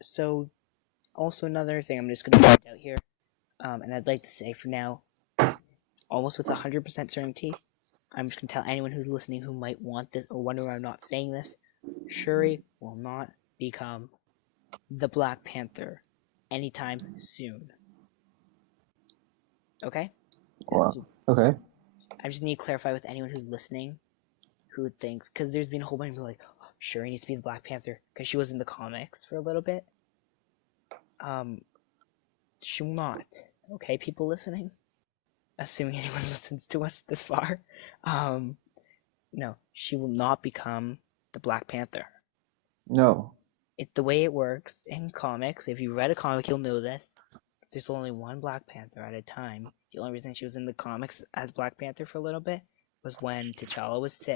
So, also another thing I'm just going to point out here, and I'd like to say for now, almost with 100% certainty, I'm just going to tell anyone who's listening who might want this or wonder why I'm not saying this, Shuri will not become the Black Panther anytime soon. Okay? Wow. Okay. I just need to clarify with anyone who's listening who thinks, because there's been a whole bunch of people like, oh, Shuri needs to be the Black Panther because she was in the comics for a little bit. She will not. Okay, people listening? Assuming anyone listens to us this far. No, she will not become the Black Panther. No. The way it works in comics, if you read a comic, you'll know this. There's only one Black Panther at a time. The only reason she was in the comics as Black Panther for a little bit was when T'Challa was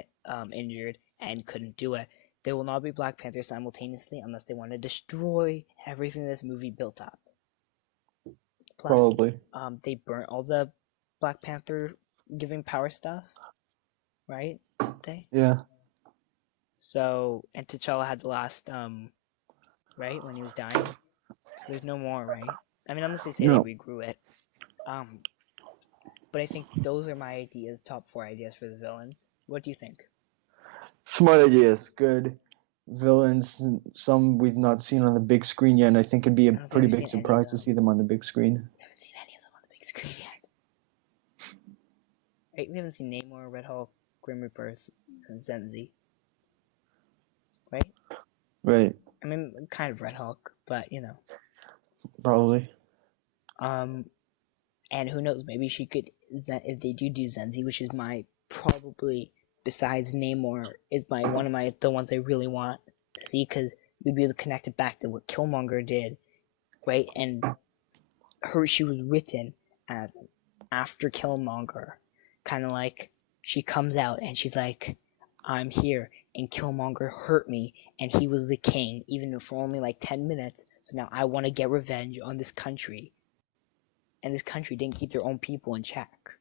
injured and couldn't do it. There will not be Black Panther simultaneously unless they want to destroy everything this movie built up. Plus, Probably. they burnt all the Black Panther giving power stuff, right? Didn't they? Yeah. So, and T'Challa had the last, right, when he was dying. So there's no more, right? I mean, I'm just gonna say No. they regrew it. But I think those are my ideas, top 4 ideas for the villains. What do you think? Smart ideas. Good. Villains, some we've not seen on the big screen yet, and I think it'd be a pretty big surprise to see them on the big screen. We haven't seen any of them on the big screen yet. Right? We haven't seen Namor, Red Hulk, Grim Reaper, and Zenzi. Right? Right. I mean, kind of Red Hulk, but you know. Probably. And who knows? Maybe she could, if they do Zenzi, which is my probably, besides Namor, is the ones I really want to see, because we'd be able to connect it back to what Killmonger did, right? And she was written as after Killmonger, kind of like she comes out and she's like, I'm here, and Killmonger hurt me, and he was the king, even for only like 10 minutes, so now I want to get revenge on this country. And this country didn't keep their own people in check.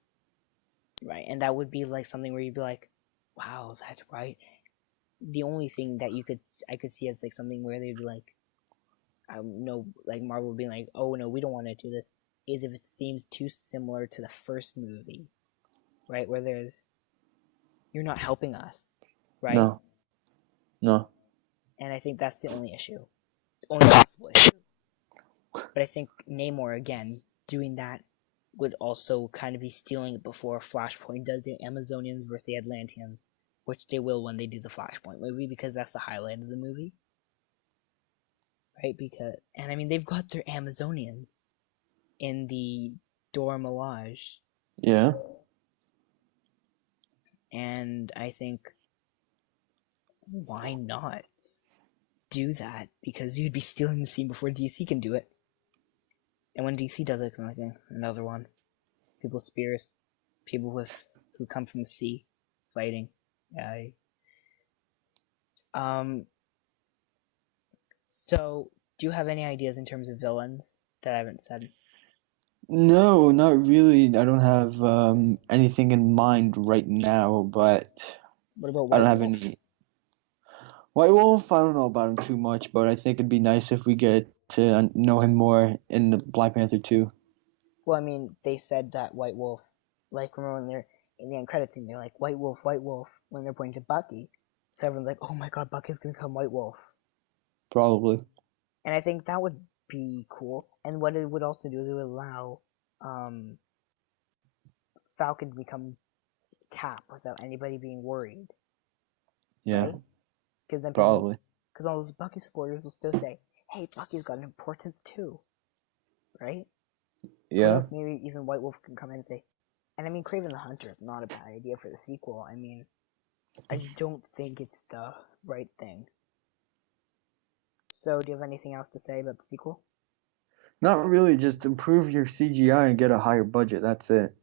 Right? And that would be like something where you'd be like, wow, that's right. The only thing that I could see as like something where they'd be like, no, like Marvel being like, oh no, we don't want to do this, is if it seems too similar to the first movie. Right? Where you're not helping us. Right? No. And I think that's the only issue. The only possible issue. But I think Namor, again, doing that would also kind of be stealing it before Flashpoint does the Amazonians versus the Atlanteans, which they will when they do the Flashpoint movie, because that's the highlight of the movie. Right? And I mean, they've got their Amazonians in the Dora Milaje. Yeah. And I think, why not do that? Because you'd be stealing the scene before DC can do it. And when DC does it, I'm like, another one. People spears, people who come from the sea, fighting. Yeah. So, do you have any ideas in terms of villains that I haven't said? No, not really. I don't have anything in mind right now, but What about I don't White have Wolf? any. White Wolf, I don't know about him too much, but I think it'd be nice if we get to know him more in the Black Panther 2. Well, I mean, they said that White Wolf, like, remember when they're in the end credits scene, they're like, White Wolf, when they're pointing to Bucky. So everyone's like, oh my god, Bucky's gonna become White Wolf. Probably. And I think that would be cool. And what it would also do is it would allow Falcon to become Cap without anybody being worried. Yeah. Right? Because then probably. Because all those Bucky supporters will still say, hey, Bucky's got an importance too. Right? Yeah. Maybe even White Wolf can come in and say, and I mean, Kraven the Hunter is not a bad idea for the sequel. I mean, I just don't think it's the right thing. So, do you have anything else to say about the sequel? Not really, just improve your CGI and get a higher budget. That's it.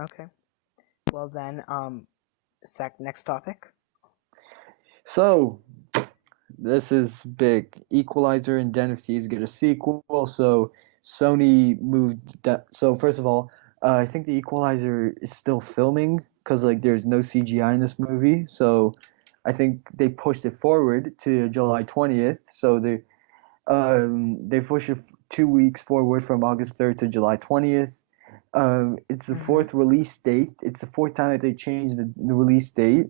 Okay. Well then, next topic. So, this is big. Equalizer and Den of Thieves get a sequel. So, Sony moved that. So, first of all, I think the Equalizer is still filming because like there's no CGI in this movie. So, I think they pushed it forward to July 20th. So they pushed it 2 weeks forward from August 3rd to July 20th. It's the fourth release date. It's the fourth time that they changed the release date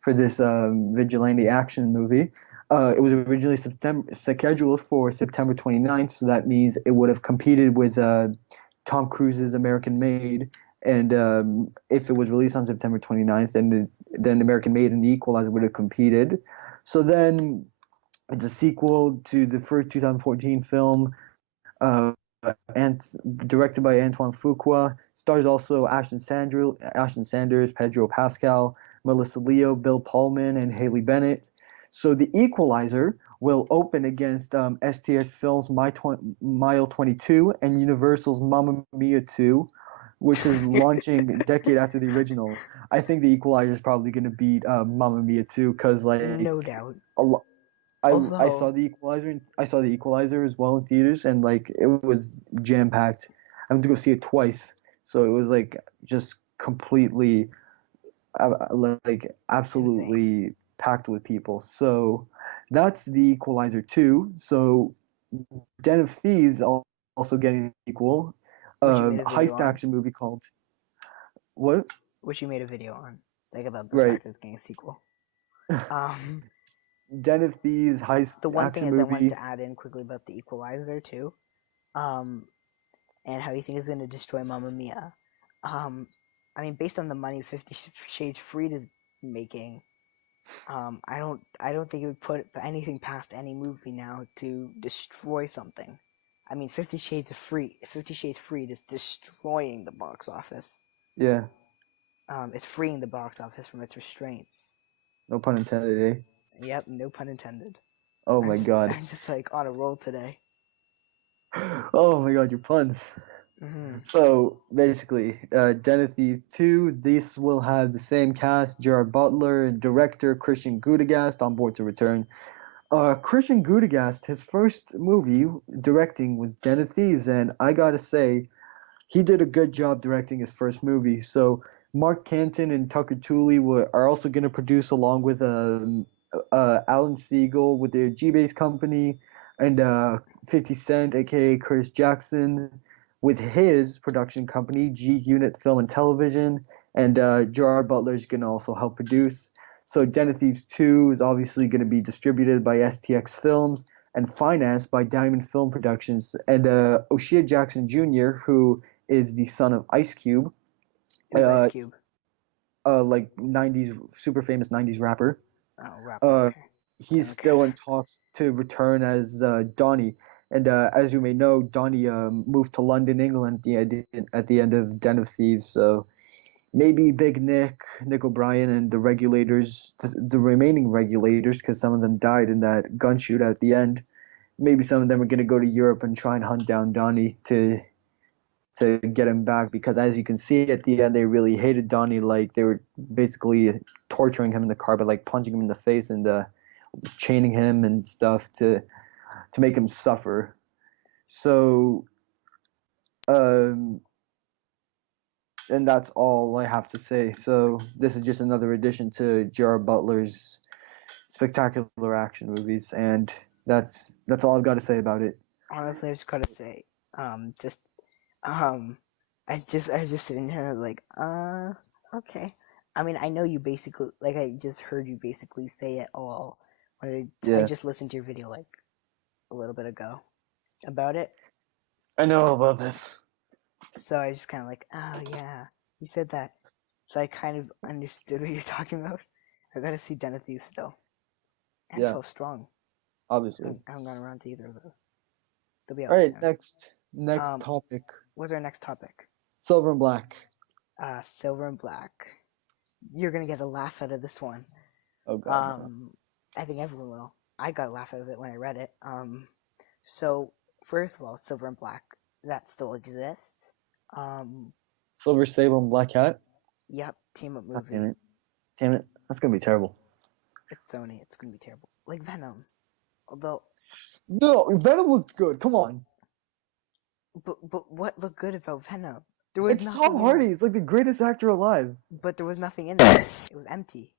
for this vigilante action movie. It was originally scheduled for September 29th, so that means it would have competed with Tom Cruise's American Made. And if it was released on September 29th, then American Made and The Equalizer would have competed. So then it's a sequel to the first 2014 film, and directed by Antoine Fuqua. Stars also Ashton Sanders, Pedro Pascal, Melissa Leo, Bill Pullman, and Haley Bennett. So The Equalizer will open against STX Films' Mile 22 and Universal's Mamma Mia 2, which is launching a decade after the original. I think The Equalizer is probably going to beat Mamma Mia 2 because No doubt. a lo- I saw Although, The Equalizer. I saw The Equalizer as well in theaters, and like it was jam packed. I went to go see it twice, so it was like just completely like insane. absolutely packed with people. So that's The Equalizer 2. So Den of Thieves also getting an equal. Which you made a video Heist on. action movie called what? Which you made a video on. Like about the Right. fact that it's getting a sequel. Den of Thieves heist The one thing action is I wanted movie. to add in quickly about the Equalizer too. And how you think it's going to destroy Mamma Mia. I mean, based on the money 50 Shades Freed is making, I don't think it would put anything past any movie now to destroy something. I mean, 50 Shades Freed is destroying the box office. Yeah. It's freeing the box office from its restraints. No pun intended, eh? Yep, no pun intended. Oh my god. I'm just like on a roll today. Oh my god, your puns. Mm-hmm. So basically, Den of Thieves 2, this will have the same cast, Gerard Butler and director Christian Gudegast on board to return. Christian Gudegast, his first movie directing was Den of Thieves, and I gotta say, he did a good job directing his first movie. So Mark Canton and Tucker Tooley are also going to produce along with Alan Siegel with their G-Base company, and 50 Cent, aka Curtis Jackson, with his production company, G Unit Film and Television, and Gerard Butler is going to also help produce. So Den of Thieves 2 is obviously going to be distributed by STX Films and financed by Diamond Film Productions. And O'Shea Jackson Jr., who is the son of Ice Cube. Who's Ice Cube? Like 90s, super famous 90s rapper. Oh, rapper. Okay. He's still in talks to return as Donnie. And as you may know, Donnie moved to London, England at the end of Den of Thieves. So maybe Big Nick O'Brien, and the regulators, the remaining regulators, because some of them died in that gun shootout at the end. Maybe some of them are going to go to Europe and try and hunt down Donnie to get him back, because as you can see at the end, they really hated Donnie. Like they were basically torturing him in the car, but like punching him in the face and chaining him and stuff to make him suffer. So, and that's all I have to say. So this is just another addition to Gerard Butler's spectacular action movies, and that's all I've got to say about it. Honestly, I just gotta say, I was just sitting here like, okay. I mean, I know you basically, like, I just heard you basically say it all. I just listened to your video like a little bit ago about it. I know about this. So I just kind of like, oh yeah, you said that. So I kind of understood what you're talking about. I gotta see Den of Thieves still. And 12 Strong. Obviously. I haven't gone around to either of those. They'll be out All right, soon. next topic. What's our next topic? Silver and Black. Silver and Black. You're gonna get a laugh out of this one. Oh god. I think everyone will. I got a laugh out of it when I read it. So first of all, Silver and Black, that still exists. Silver Sable and Black Cat. Yep, team up movie. Oh, damn it, that's gonna be terrible. It's Sony. It's gonna be terrible. Like Venom. Although. No, Venom looked good. Come on. But what looked good about Venom? There was it's Tom Hardy. It's like the greatest actor alive. But there was nothing in it. It was empty.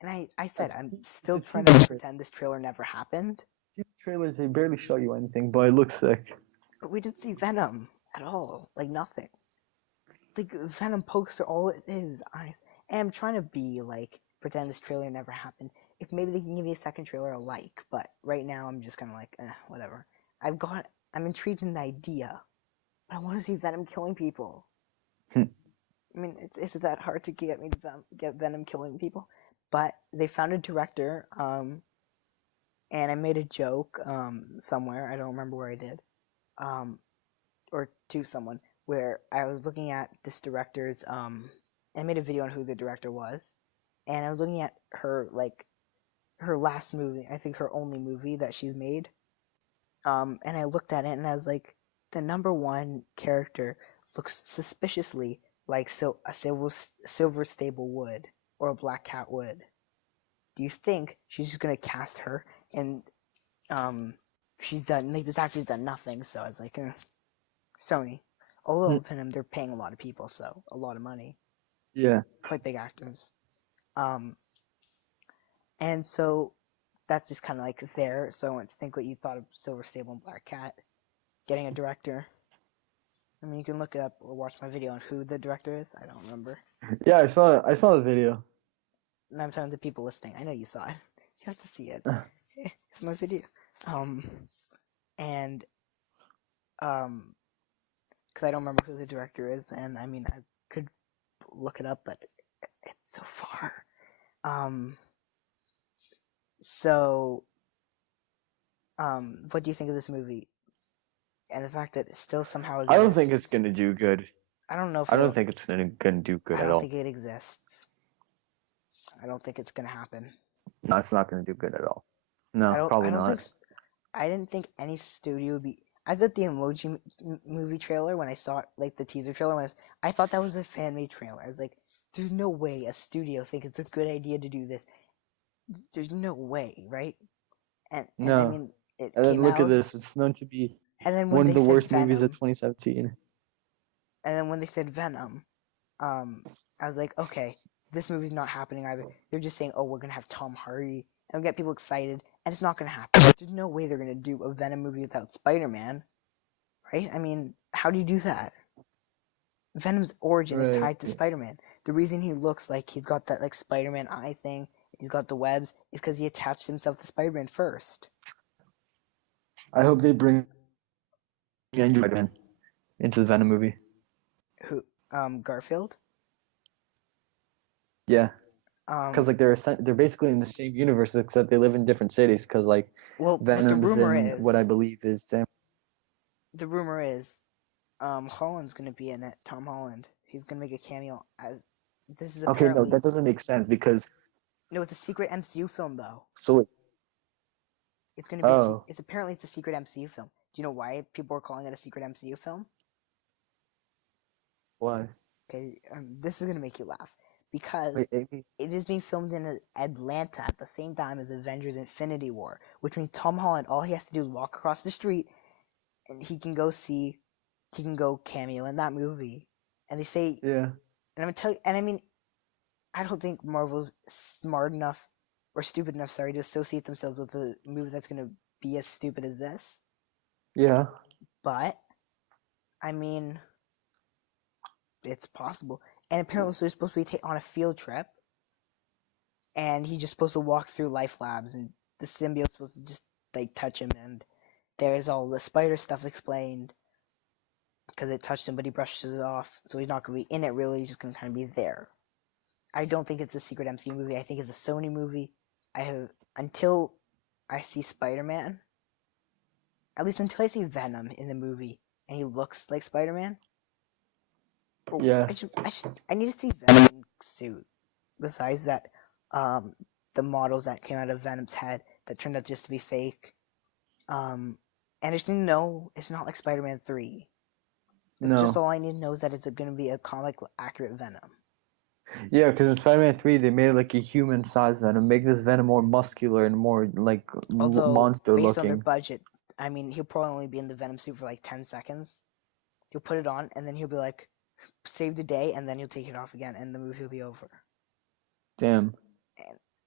And I said, I'm still trying to pretend this trailer never happened. These trailers, they barely show you anything, but it looks sick. But we didn't see Venom at all. Like, nothing. Like, Venom poster, all it is eyes. And I'm trying to be, like, pretend this trailer never happened. If maybe they can give me a second trailer, I'll like. But right now, I'm just kind of like, whatever. I'm intrigued in the idea. But I want to see Venom killing people. I mean, is it that hard to get me to get Venom killing people? But they found a director, and I made a joke somewhere. I don't remember where I did, or to someone, where I was looking at this director's. I made a video on who the director was, and I was looking at her last movie, I think her only movie that she's made. And I looked at it and I was like, the number one character looks suspiciously like a silver stable would or a black cat would. Do you think she's just gonna cast her and she's done like this actor's done nothing? So I was like, Sony. Although Venom, they're paying a lot of people, so a lot of money. Yeah. Quite big actors. And so that's just kind of like there. So I wanted to think what you thought of Silver Stable and Black Cat getting a director. I mean, you can look it up or watch my video on who the director is. I don't remember. Yeah, I saw the video. And I'm telling the people listening. I know you saw it. You have to see it. It's my video. And because I don't remember who the director is, and I mean, I could look it up, but it's so far. So, what do you think of this movie? And the fact that it still somehow exists. I don't think it's gonna do good. I don't know if I don't think it's gonna do good at all. I don't think it exists. I don't think it's gonna happen. No, it's not gonna do good at all. No, probably not. I didn't think any studio would be. I thought the Emoji Movie trailer when I saw it, like the teaser trailer, I thought that was a fan-made trailer. I was like, "There's no way a studio thinks it's a good idea to do this. There's no way, right?" And no. I mean, it and then came look out, at this. It's known to be and then one of the worst Venom, movies of 2017. And then when they said Venom, I was like, okay, this movie's not happening either. They're just saying, oh, we're gonna have Tom Hardy and get people excited, and it's not gonna happen. There's no way they're gonna do a Venom movie without Spider-Man, right? I mean, how do you do that? Venom's origin is tied to Spider-Man. The reason he looks like he's got that like Spider-Man eye thing, he's got the webs, is because he attached himself to Spider-Man first. I hope they bring Andrew Spider-Man into the Venom movie. Who? Garfield? Yeah. Because like they're basically in the same universe except they live in different cities. Because like Venom's in what I believe is Sam. The rumor is, Holland's gonna be in it. Tom Holland. He's gonna make a cameo as. This is okay. No, that doesn't make sense because. No, it's a secret MCU film though. So wait. It's gonna be. It's apparently a secret MCU film. Do you know why people are calling it a secret MCU film? Why? Okay, this is gonna make you laugh because it is being filmed in Atlanta at the same time as Avengers: Infinity War, which means Tom Holland, all he has to do is walk across the street, and he can go cameo in that movie. And they say, yeah. And I'm gonna tell you, and I mean, I don't think Marvel's smart enough or stupid enough, to associate themselves with a movie that's gonna be as stupid as this. Yeah. But I mean, it's possible. And apparently, so he's supposed to be on a field trip, and he's just supposed to walk through Life Labs, and the symbiote's supposed to just like touch him, and there's all the spider stuff explained because it touched him, but he brushes it off, so he's not gonna be in it really. He's just gonna kind of be there. I don't think it's a secret MCU movie. I think it's a Sony movie. Until I see Spider-Man, at least until I see Venom in the movie, and he looks like Spider-Man. Yeah. I need to see Venom suit. Besides that, the models that came out of Venom's head that turned out just to be fake. And I just need to know it's not like Spider-Man 3. That's just all I need to know is that it's going to be a comic accurate Venom. Yeah, because in Spider-Man 3, they made like a human-sized Venom. Make this Venom more muscular and more like monster-looking. Based on their budget, I mean, he'll probably only be in the Venom suit for like 10 seconds. He'll put it on, and then he'll be like, save the day, and then he'll take it off again, and the movie will be over. Damn.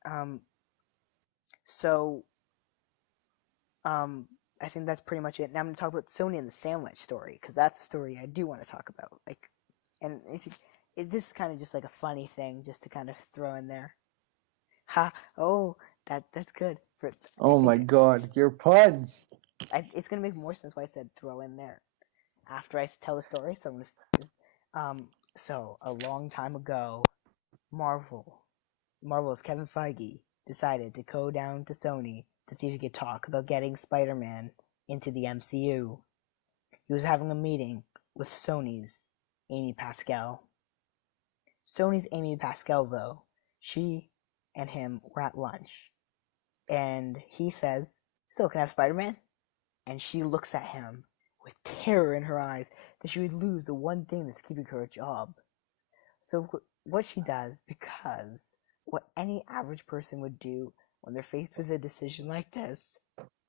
And, I think that's pretty much it. Now I'm going to talk about Sony and the sandwich story, because that's the story I do want to talk about. Like, and this is kind of just like a funny thing, just to kind of throw in there. Ha! Oh, that's good. Oh my God, your puns! It's going to make more sense why I said throw in there after I tell the story. So I'm going to. So a long time ago, Marvel's Kevin Feige decided to go down to Sony to see if he could talk about getting Spider-Man into the MCU. He was having a meeting with Sony's Amy Pascal. Sony's Amy Pascal, though, she and him were at lunch, and he says, "So, can I have Spider-Man?" And she looks at him with terror in her eyes that she would lose the one thing that's keeping her a job. So what she does, because what any average person would do when they're faced with a decision like this,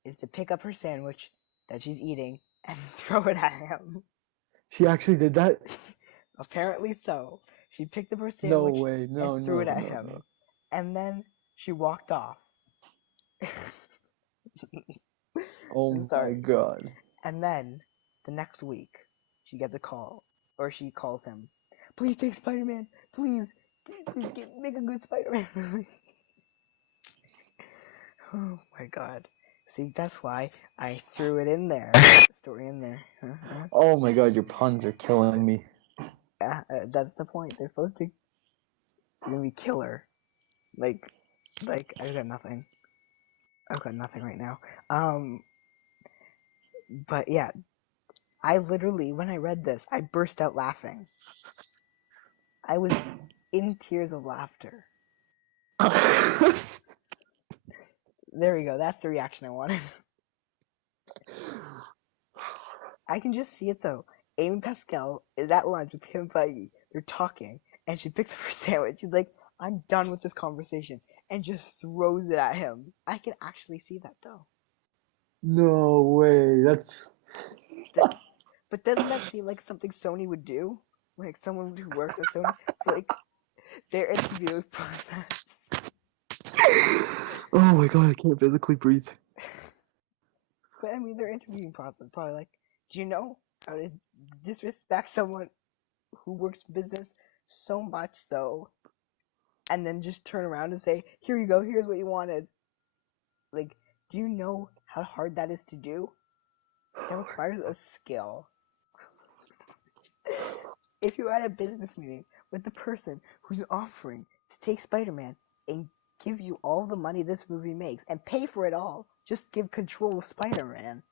is to pick up her sandwich that she's eating and throw it at him. She actually did that? Apparently so. She picked up her No sandwich way. No, and threw no, it at no, him. no. And then she walked off. Oh I'm my sorry. god. And then the next week, she gets a call, or she calls him. "Please take Spider-Man. Please make a good Spider-Man movie." Oh my god. See, that's why I threw it in there. Story in there. Oh my god, your puns are killing me. Yeah, that's the point. They're supposed to. They're gonna be killer. Like, I've got nothing. I've got nothing right now. But yeah, I literally, when I read this, I burst out laughing. I was in tears of laughter. There we go. That's the reaction I wanted. I can just see it so. Amy Pascal is at lunch with Kim Feige. They're talking, and she picks up her sandwich. She's like, "I'm done with this conversation," and just throws it at him. I can actually see that, though. No way. That's. But doesn't that seem like something Sony would do? Like someone who works at Sony? Like, their interviewing process. Oh my god, I can't physically breathe. But I mean, their interviewing process probably like, do you know how to disrespect someone who works business so much so, and then just turn around and say, "Here you go, here's what you wanted." Like, do you know how hard that is to do? That requires a skill. If you're at a business meeting with the person who's offering to take Spider-Man and give you all the money this movie makes and pay for it all, just give control of Spider-Man.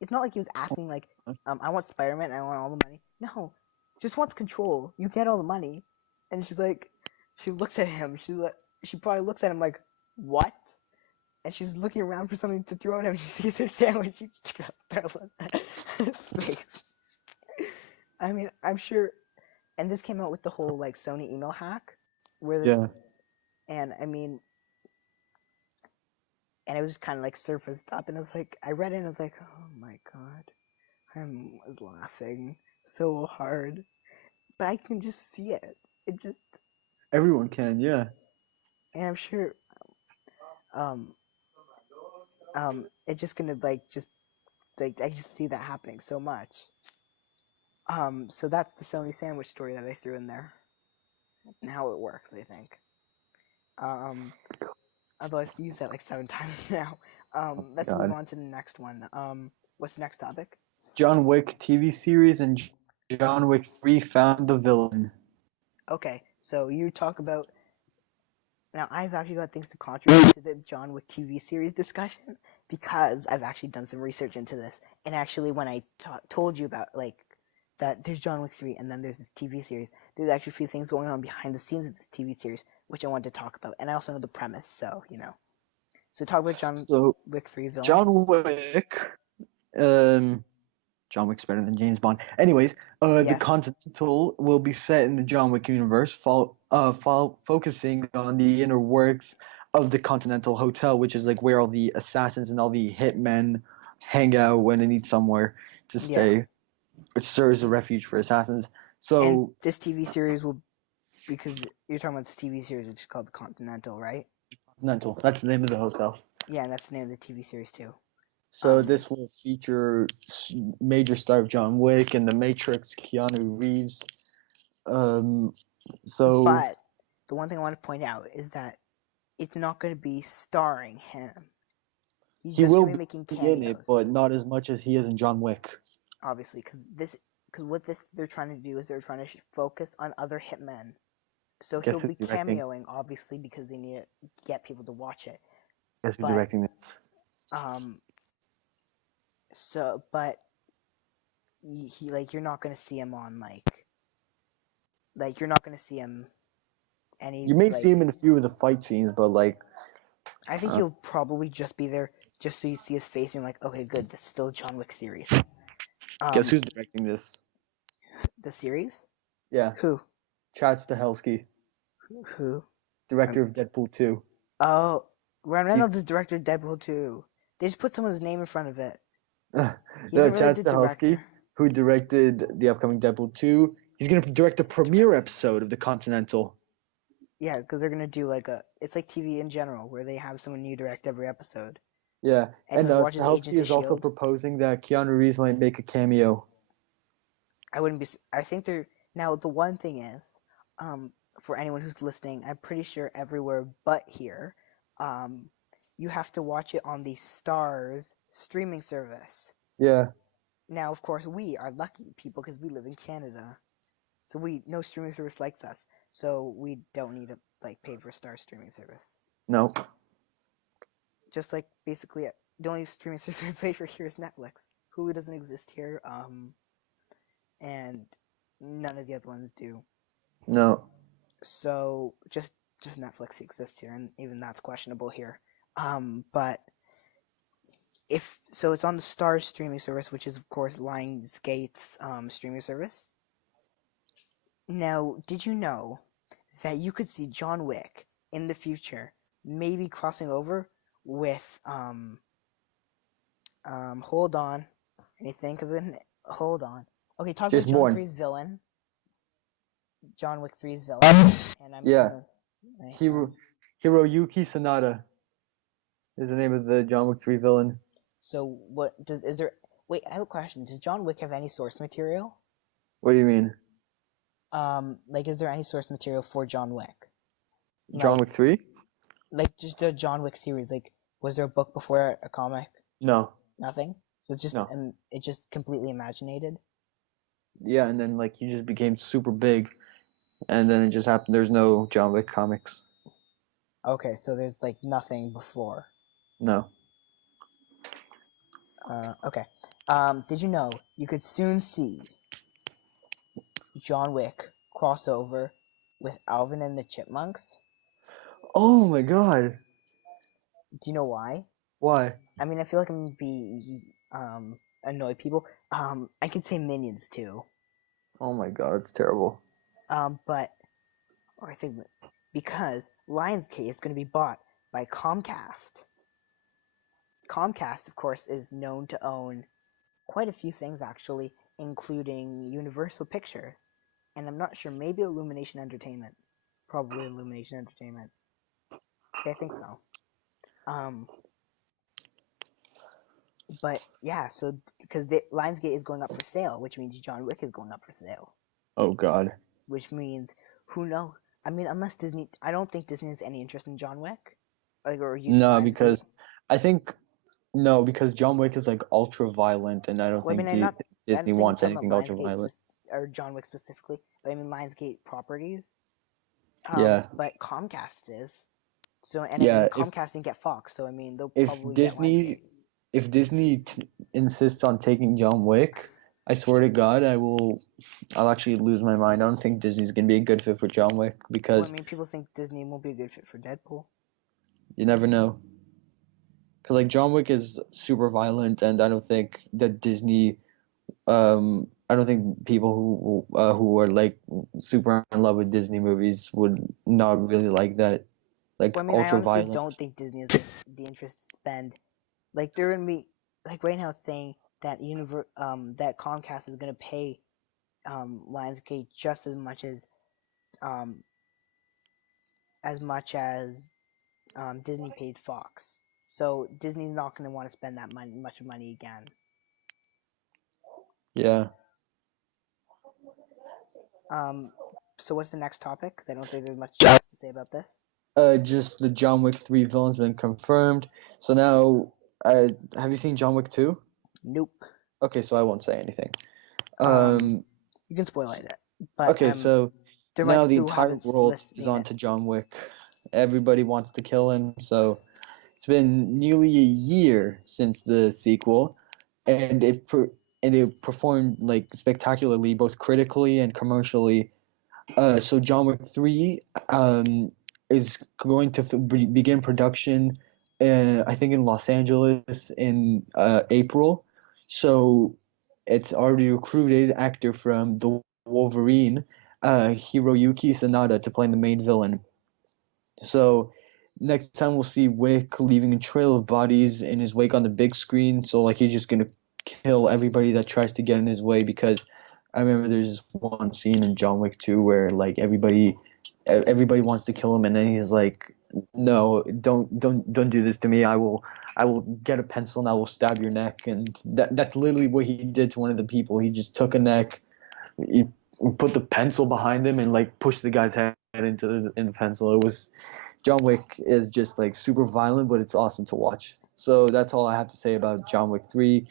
It's not like he was asking like, "I want Spider-Man and I want all the money." No, just wants control. You get all the money, and she's like, she looks at him. She probably looks at him like, "What?" And she's looking around for something to throw at him. She sees her sandwich. She throws it at his face. I mean, I'm sure. And this came out with the whole like Sony email hack, where Yeah. and I mean, and it was just kind of like surfaced up, and I was like, I read it, and I was like, oh my god, I was laughing so hard, but I can just see it. It just, Everyone can, yeah. and I'm sure, um, it's just gonna like I just see that happening so much. So that's the Sony sandwich story that I threw in there, and how it works, I think. Although I've used that like 7 times now. Let's move on to the next one. What's the next topic? John Wick TV series and John Wick 3 Found the Villain. Okay, so you talk about. Now, I've actually got things to contribute to the John Wick TV series discussion because I've actually done some research into this. And actually, when I told you about like that there's John Wick 3 and then there's this TV series, there's actually a few things going on behind the scenes of this TV series which I wanted to talk about. And I also know the premise, so, you know. So talk about John Wick 3 villain. John Wick, John Wick's better than James Bond. Anyways, Yes. The Continental will be set in the John Wick universe, focusing on the inner works of the Continental Hotel, which is like where all the assassins and all the hitmen hang out when they need somewhere to stay, which serves as a refuge for assassins. So and this TV series will, because you're talking about this TV series which is called the Continental, right? Continental, that's the name of the hotel. Yeah, and that's the name of the TV series too. So this will feature major star of John Wick and The Matrix, Keanu Reeves. But the one thing I want to point out is that it's not going to be starring him. He's just going to be making cameos in it, but not as much as he is in John Wick. Obviously, because what they're trying to do is they're trying to focus on other hitmen. So he'll be cameoing, obviously, because they need to get people to watch it. Guess who's directing this? So, but he like you're not going to see him on like you're not going to see him any. You may like, see him in a few of the fight scenes, but like, I think he'll probably just be there just so you see his face and you're like, okay, good, this is still a John Wick series. guess who's directing this? The series? Yeah, Who? Chad Stahelski, Who? director of Deadpool 2. Oh, Ryan Reynolds is director of Deadpool 2. They just put someone's name in front of it. He's No, a really Chad good Stahelski, director. who directed the upcoming Deadpool 2. He's gonna direct the premiere episode of The Continental. Yeah, because they're gonna do like it's like TV in general, where they have someone new direct every episode. Yeah, and Anyone who watches Stahelski Agents of is also Shield, proposing that Keanu Reeves might make a cameo. I wouldn't be. I think they're now. The one thing is, for anyone who's listening, I'm pretty sure everywhere but here, you have to watch it on the Stars streaming service. Yeah. Now, of course, we are lucky people because we live in Canada, so no streaming service likes us, so we don't need to pay for Star streaming service. No. Just like basically the only streaming service we pay for here is Netflix. Hulu doesn't exist here, and none of the other ones do. No. So just Netflix exists here, and even that's questionable here. But it's on the Star streaming service, which is of course Lionsgate's streaming service. Now, did you know that you could see John Wick in the future, maybe crossing over with hold on, let me think of it. Hold on. Okay, talk about John 3's villain. John Wick 3's villain. And I'm Hiroyuki Sanada is the name of the John Wick 3 villain. So wait, I have a question. Does John Wick have any source material? What do you mean? Is there any source material for John Wick? John Wick 3? Like, just the John Wick series. Like, was there a book before a comic? No. Nothing? So it's just, it's just completely imaginated? Yeah, and then, he just became super big, and then it just happened. There's no John Wick comics. Okay, so there's, nothing before. No. Okay. Did you know you could soon see John Wick crossover with Alvin and the Chipmunks? Oh my god. Do you know why? Why? I mean, I feel like I'm gonna be annoy people. I could say Minions too. Oh my god, it's terrible. Because Lionsgate is going to be bought by Comcast. Comcast, of course, is known to own quite a few things, actually, including Universal Pictures. And I'm not sure, maybe Illumination Entertainment. Probably Illumination Entertainment. Okay, I think so. But, yeah, so, because Lionsgate is going up for sale, which means John Wick is going up for sale. Oh, God. Which means, who knows? I mean, unless Disney... I don't think Disney has any interest in John Wick. Because John Wick is, ultra-violent, and I don't think Disney wants anything ultra-violent. Or John Wick specifically, but I mean Lionsgate properties. Yeah. But Comcast is. So, and Comcast didn't get Fox, so I mean, they'll probably get Lionsgate. If Disney insists on taking John Wick, I swear to God, I'll actually lose my mind. I don't think Disney's gonna be a good fit for John Wick because. Well, I mean, people think Disney won't be a good fit for Deadpool. You never know. Because John Wick is super violent, and I don't think that Disney. I don't think people who are super in love with Disney movies would not really like that. I ultra violent. I honestly don't think Disney has the interest to spend. They're gonna be right now it's saying that that Comcast is gonna pay Lionsgate just as much as Disney paid Fox. So Disney's not gonna want to spend that much money again. Yeah. So what's the next topic? 'Cause I don't think there's much to say about this. Just the John Wick 3 villain's been confirmed. So now, have you seen John Wick 2? Nope. Okay, so I won't say anything. You can spoil it. But, okay, so now the entire world is on to John Wick. Everybody wants to kill him, so it's been nearly a year since the sequel, and it performed spectacularly, both critically and commercially. So John Wick 3 is going to begin production, I think in Los Angeles in April. So it's already recruited actor from the Wolverine, Hiroyuki Sanada, to play the main villain. So next time we'll see Wick leaving a trail of bodies in his wake on the big screen. So like he's just gonna kill everybody that tries to get in his way, because I remember there's this one scene in John Wick 2 where like everybody wants to kill him, and then he's like, no, don't do this to me. I will get a pencil and I will stab your neck. And that's literally what he did to one of the people. He just took a neck, he put the pencil behind him and like pushed the guy's head into the pencil. It was John Wick is just like super violent, but it's awesome to watch. So that's all I have to say about John Wick 3.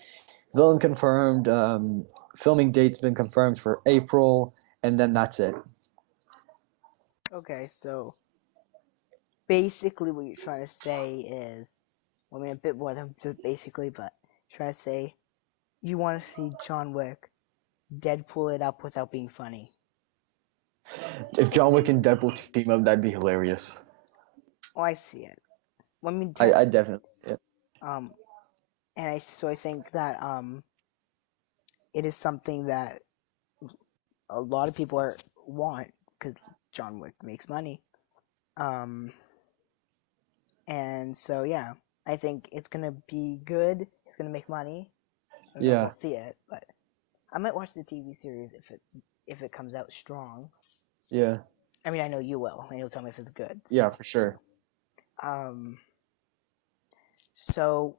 Villain confirmed. Filming date's been confirmed for April, and then that's it. Okay, so basically what you're trying to say is, well, I mean, a bit more than just basically, but trying to say you want to see John Wick Deadpool it up without being funny. If John Wick and Deadpool team up, that'd be hilarious. Oh, I see it. Well, I mean, I definitely. Yeah. And I think that it is something that a lot of people want, because John Wick makes money. And so yeah, I think it's gonna be good. It's gonna make money. I don't know if I'll see it, but I might watch the TV series if it comes out strong. Yeah. I mean, I know you will, and you'll tell me if it's good. So. Yeah, for sure. So,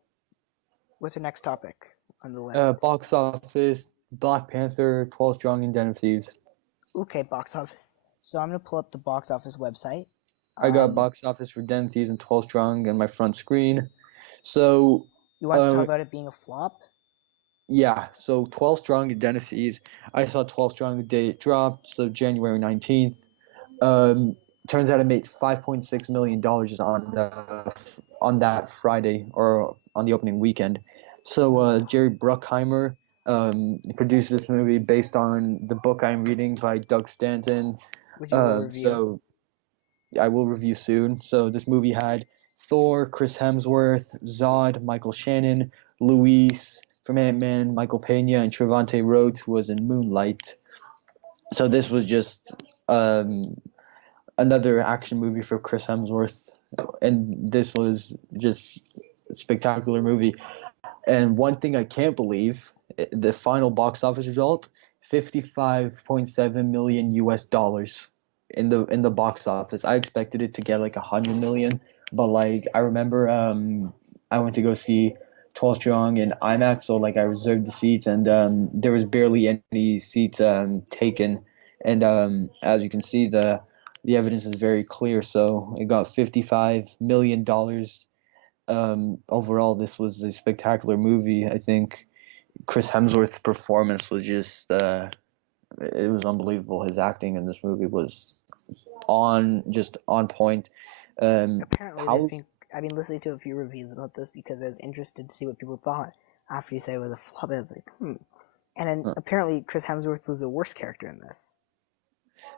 what's the next topic on the list? Box office, Black Panther, 12 Strong, and Den of Thieves. Okay, box office. So I'm gonna pull up the box office website. I got box office for Den of Thieves and 12 Strong on my front screen. So you want to talk about it being a flop? Yeah, so 12 Strong and Den of Thieves. I saw 12 Strong the day it dropped, so January 19th. Turns out it made $5.6 million on that Friday, or on the opening weekend. So Jerry Bruckheimer produced this movie based on the book I'm reading by Doug Stanton. Which you will review. So I will review soon. So this movie had Thor, Chris Hemsworth, Zod, Michael Shannon, Luis from Ant-Man, Michael Pena, and Trevante Rhodes, who was in Moonlight. So this was just another action movie for Chris Hemsworth, and this was just a spectacular movie. And one thing I can't believe, the final box office result, $55.7 million US dollars in the box office. I expected it to get like 100 million, but like I remember I went to go see 12 Strong in IMAX, so like I reserved the seats, and there was barely any seats taken, and as you can see, the evidence is very clear. So it got $55 million. Overall, this was a spectacular movie. I think Chris Hemsworth's performance was just it was unbelievable. His acting in this movie was on point. Apparently, I've been listening to a few reviews about this because I was interested to see what people thought after you said it was a flop. I was like, And then apparently Chris Hemsworth was the worst character in this.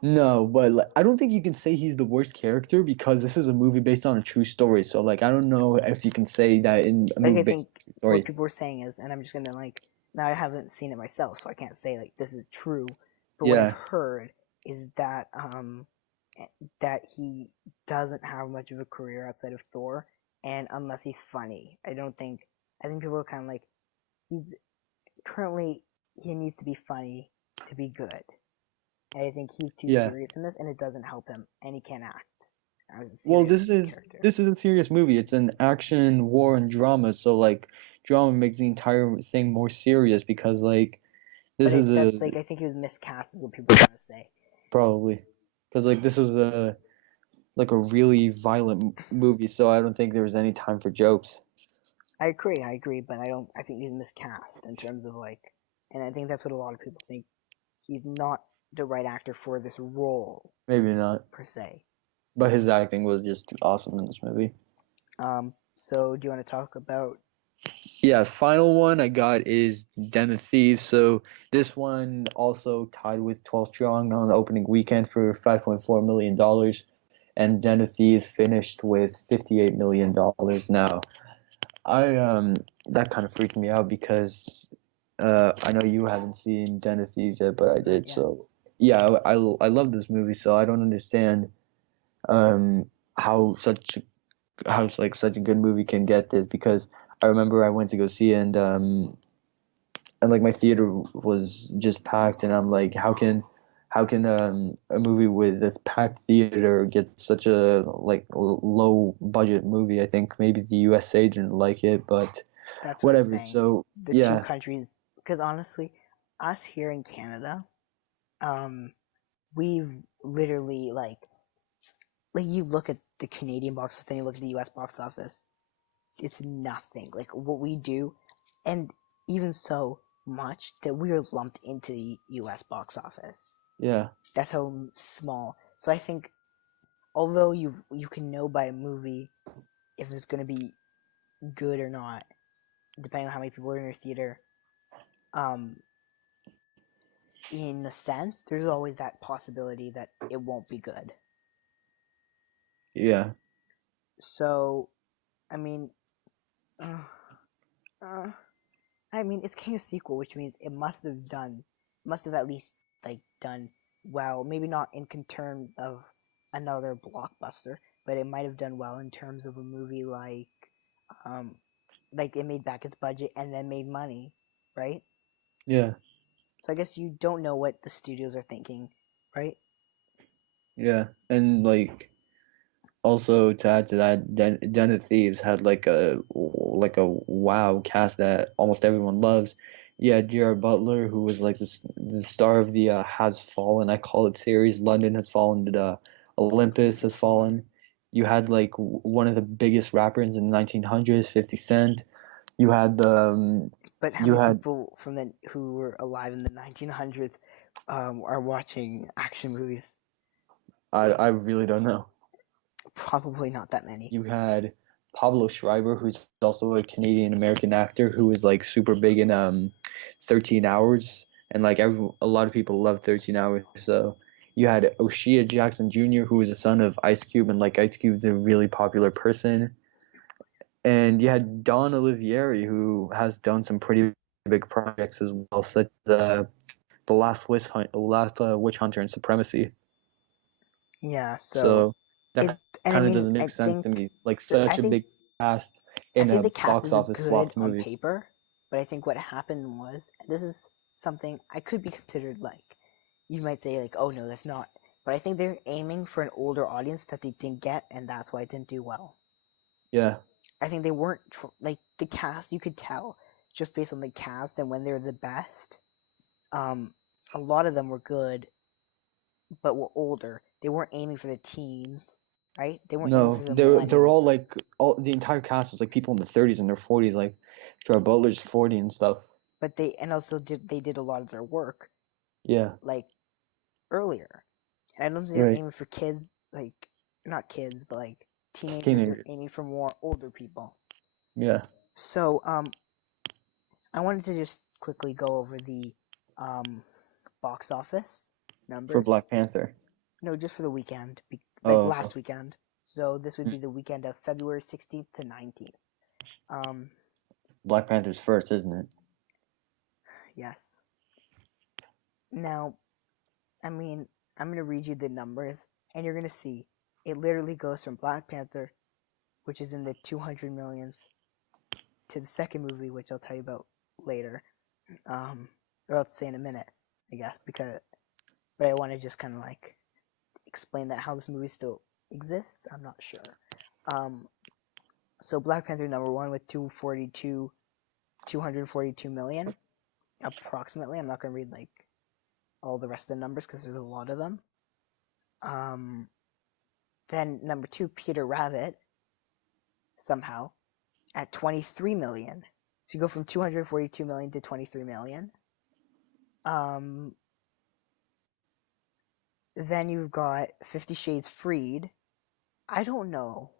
No, but like, I don't think you can say he's the worst character, because this is a movie based on a true story. So like I don't know if you can say that in a movie I based think on a true story. what people were saying is, and I'm just gonna now I haven't seen it myself, so I can't say like this is true. But what I've heard is that that he doesn't have much of a career outside of Thor, and unless he's funny, I think people are kind of like, he needs to be funny to be good. And I think he's too serious in this, and it doesn't help him, and he can't act. Well, this is a serious movie. It's an action, war, and drama. So like, drama makes the entire thing more serious, because like, I think he was miscast, is what people are trying to say. Probably, because like this was a really violent movie, so I don't think there was any time for jokes. I agree, but I think he's miscast in terms of like, and I think that's what a lot of people think. He's not the right actor for this role. Maybe not per se. But his acting was just awesome in this movie. So do you want to talk about Yeah, final one I got is Den of Thieves. So this one also tied with 12 Strong on the opening weekend for $5.4 million. And Den of Thieves finished with $58 million. Now, that kind of freaked me out because I know you haven't seen Den of Thieves yet, but I did. Yeah. So yeah, I love this movie. So I don't understand um how such how like such a good movie can get this, because I remember I went to go see it, and like my theater was just packed, and I'm like, how can a movie with this packed theater get such a like low budget movie? I think maybe the USA didn't like it, but That's what I'm whatever. saying. So The two yeah, countries, because honestly, us here in Canada, we've literally like you look at the Canadian box office and you look at the US box office, it's nothing. Like what we do, and even so much that we are lumped into the US box office. yeah, That's how small. So I think although you can know by a movie if it's gonna be good or not, depending on how many people are in your theater, um, in a sense, there's always that possibility that it won't be good. yeah, So, I mean, uh, uh, it's kind of sequel, which means it must have at least like done well. Maybe not in terms of another blockbuster, but it might have done well in terms of a movie um, like it made back its budget and then made money, right? yeah, So I guess you don't know what the studios are thinking, right? yeah, and like. Also, to add to that, Den of Thieves had like a wow cast that almost everyone loves. Yeah, Gerard Butler, who was like the star of the Has Fallen, I call it series. London Has Fallen, Olympus Olympus Has Has Fallen. Fallen. You had like one of the biggest rappers in the 1900s, 50 Cent. You had But how you many had people from the who were alive in the 1900s are watching action movies? I really don't know. Probably not that many. You had Pablo Schreiber, who's also a Canadian American actor who is like super big in 13 Hours, and like a lot of people love 13 Hours. So you had O'Shea Jackson Jr., who is the son of Ice Cube, and like Ice Cube's a really popular person. And you had Don Olivieri, who has done some pretty big projects as well, such as the Last Witch Hunter and Supremacy. Yeah, so So it that and kind of doesn't make sense to me. Like I such a think big cast I in think a the cast box is office good flopped on movie. paper, but I think what happened was this is something I could be considered like you might say like, oh no, that's not. But I think they're aiming for an older audience that they didn't get, and that's why it didn't do well. Yeah, I think they weren't like the cast. You could tell just based on the cast and when they're the best. Um, a lot of them were good, but were older. They weren't aiming for the teens, right? They weren't aiming for no, the they're all millennials. like all the entire cast is like people in the 30s and their 40s, like Gerard Butler's 40 and stuff. But they did a lot of their work Yeah, like earlier. And I don't think they're right. aiming for kids, like not kids, but like teenagers. They're Teenagers. aiming for more older people. Yeah, So I wanted to just quickly go over the um, box office for numbers. Black Panther. No, just for the weekend, like Oh, last weekend. So this would be the weekend of February 16th to 19th. Um, Black Panther's first, isn't it? yes. Now, I'm going to read you the numbers, and you're going to see it literally goes from Black Panther, which is in the 200 millions, to the second movie, which I'll tell you about later. Or I'll say in a minute, I guess, but I want to just kind of like explain that how this movie still exists. I'm not sure. So Black Panther number one with 242 million approximately. I'm not gonna read like all the rest of the numbers because there's a lot of them. Then number two, Peter Rabbit, somehow at 23 million. So you go from 242 million to 23 million. Then you've got 50 Shades Freed. I don't know.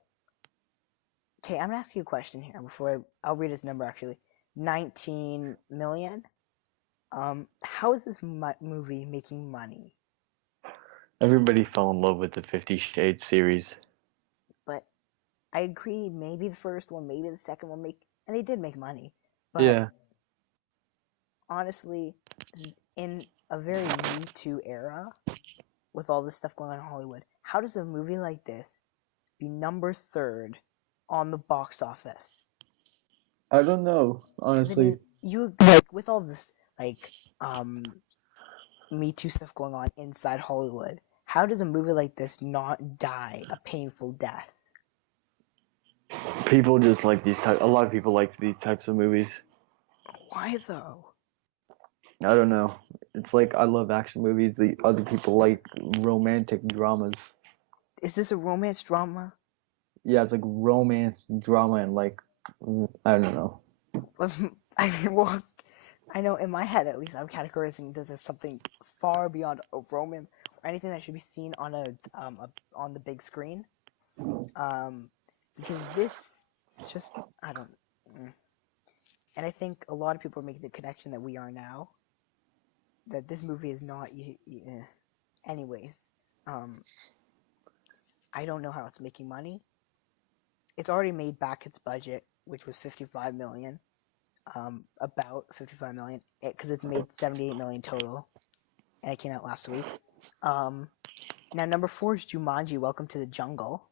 Okay, I'm gonna ask you a question here before I'll read his number actually. 19 million. How is this movie making money? Everybody fell in love with the 50 Shades series. But I agree. Maybe the first one, maybe the second one and they did make money. But Yeah. honestly, in a very Me Too era, with all this stuff going on in Hollywood, how does a movie like this be number 3rd on the box office? I don't know, honestly. You like with all this Me Too stuff going on inside Hollywood, how does a movie like this not die a painful death? People just like a lot of people like these types of movies. Why though? I don't know. It's like I love action movies. The other people like romantic dramas. Is this a romance drama? Yeah, it's like romance, drama, and like I don't know. I mean, well, I know in my head at least I'm categorizing this as something far beyond a romance or anything that should be seen on on the big screen. Because this just I don't. And I think a lot of people are making the connection that we are now. That this movie is not. Anyways, I don't know how it's making money. It's already made back its budget, which was 55 million. About 55 million, because it's made 78 million total, and it came out last week. Now number 4 is Jumanji: Welcome to the Jungle.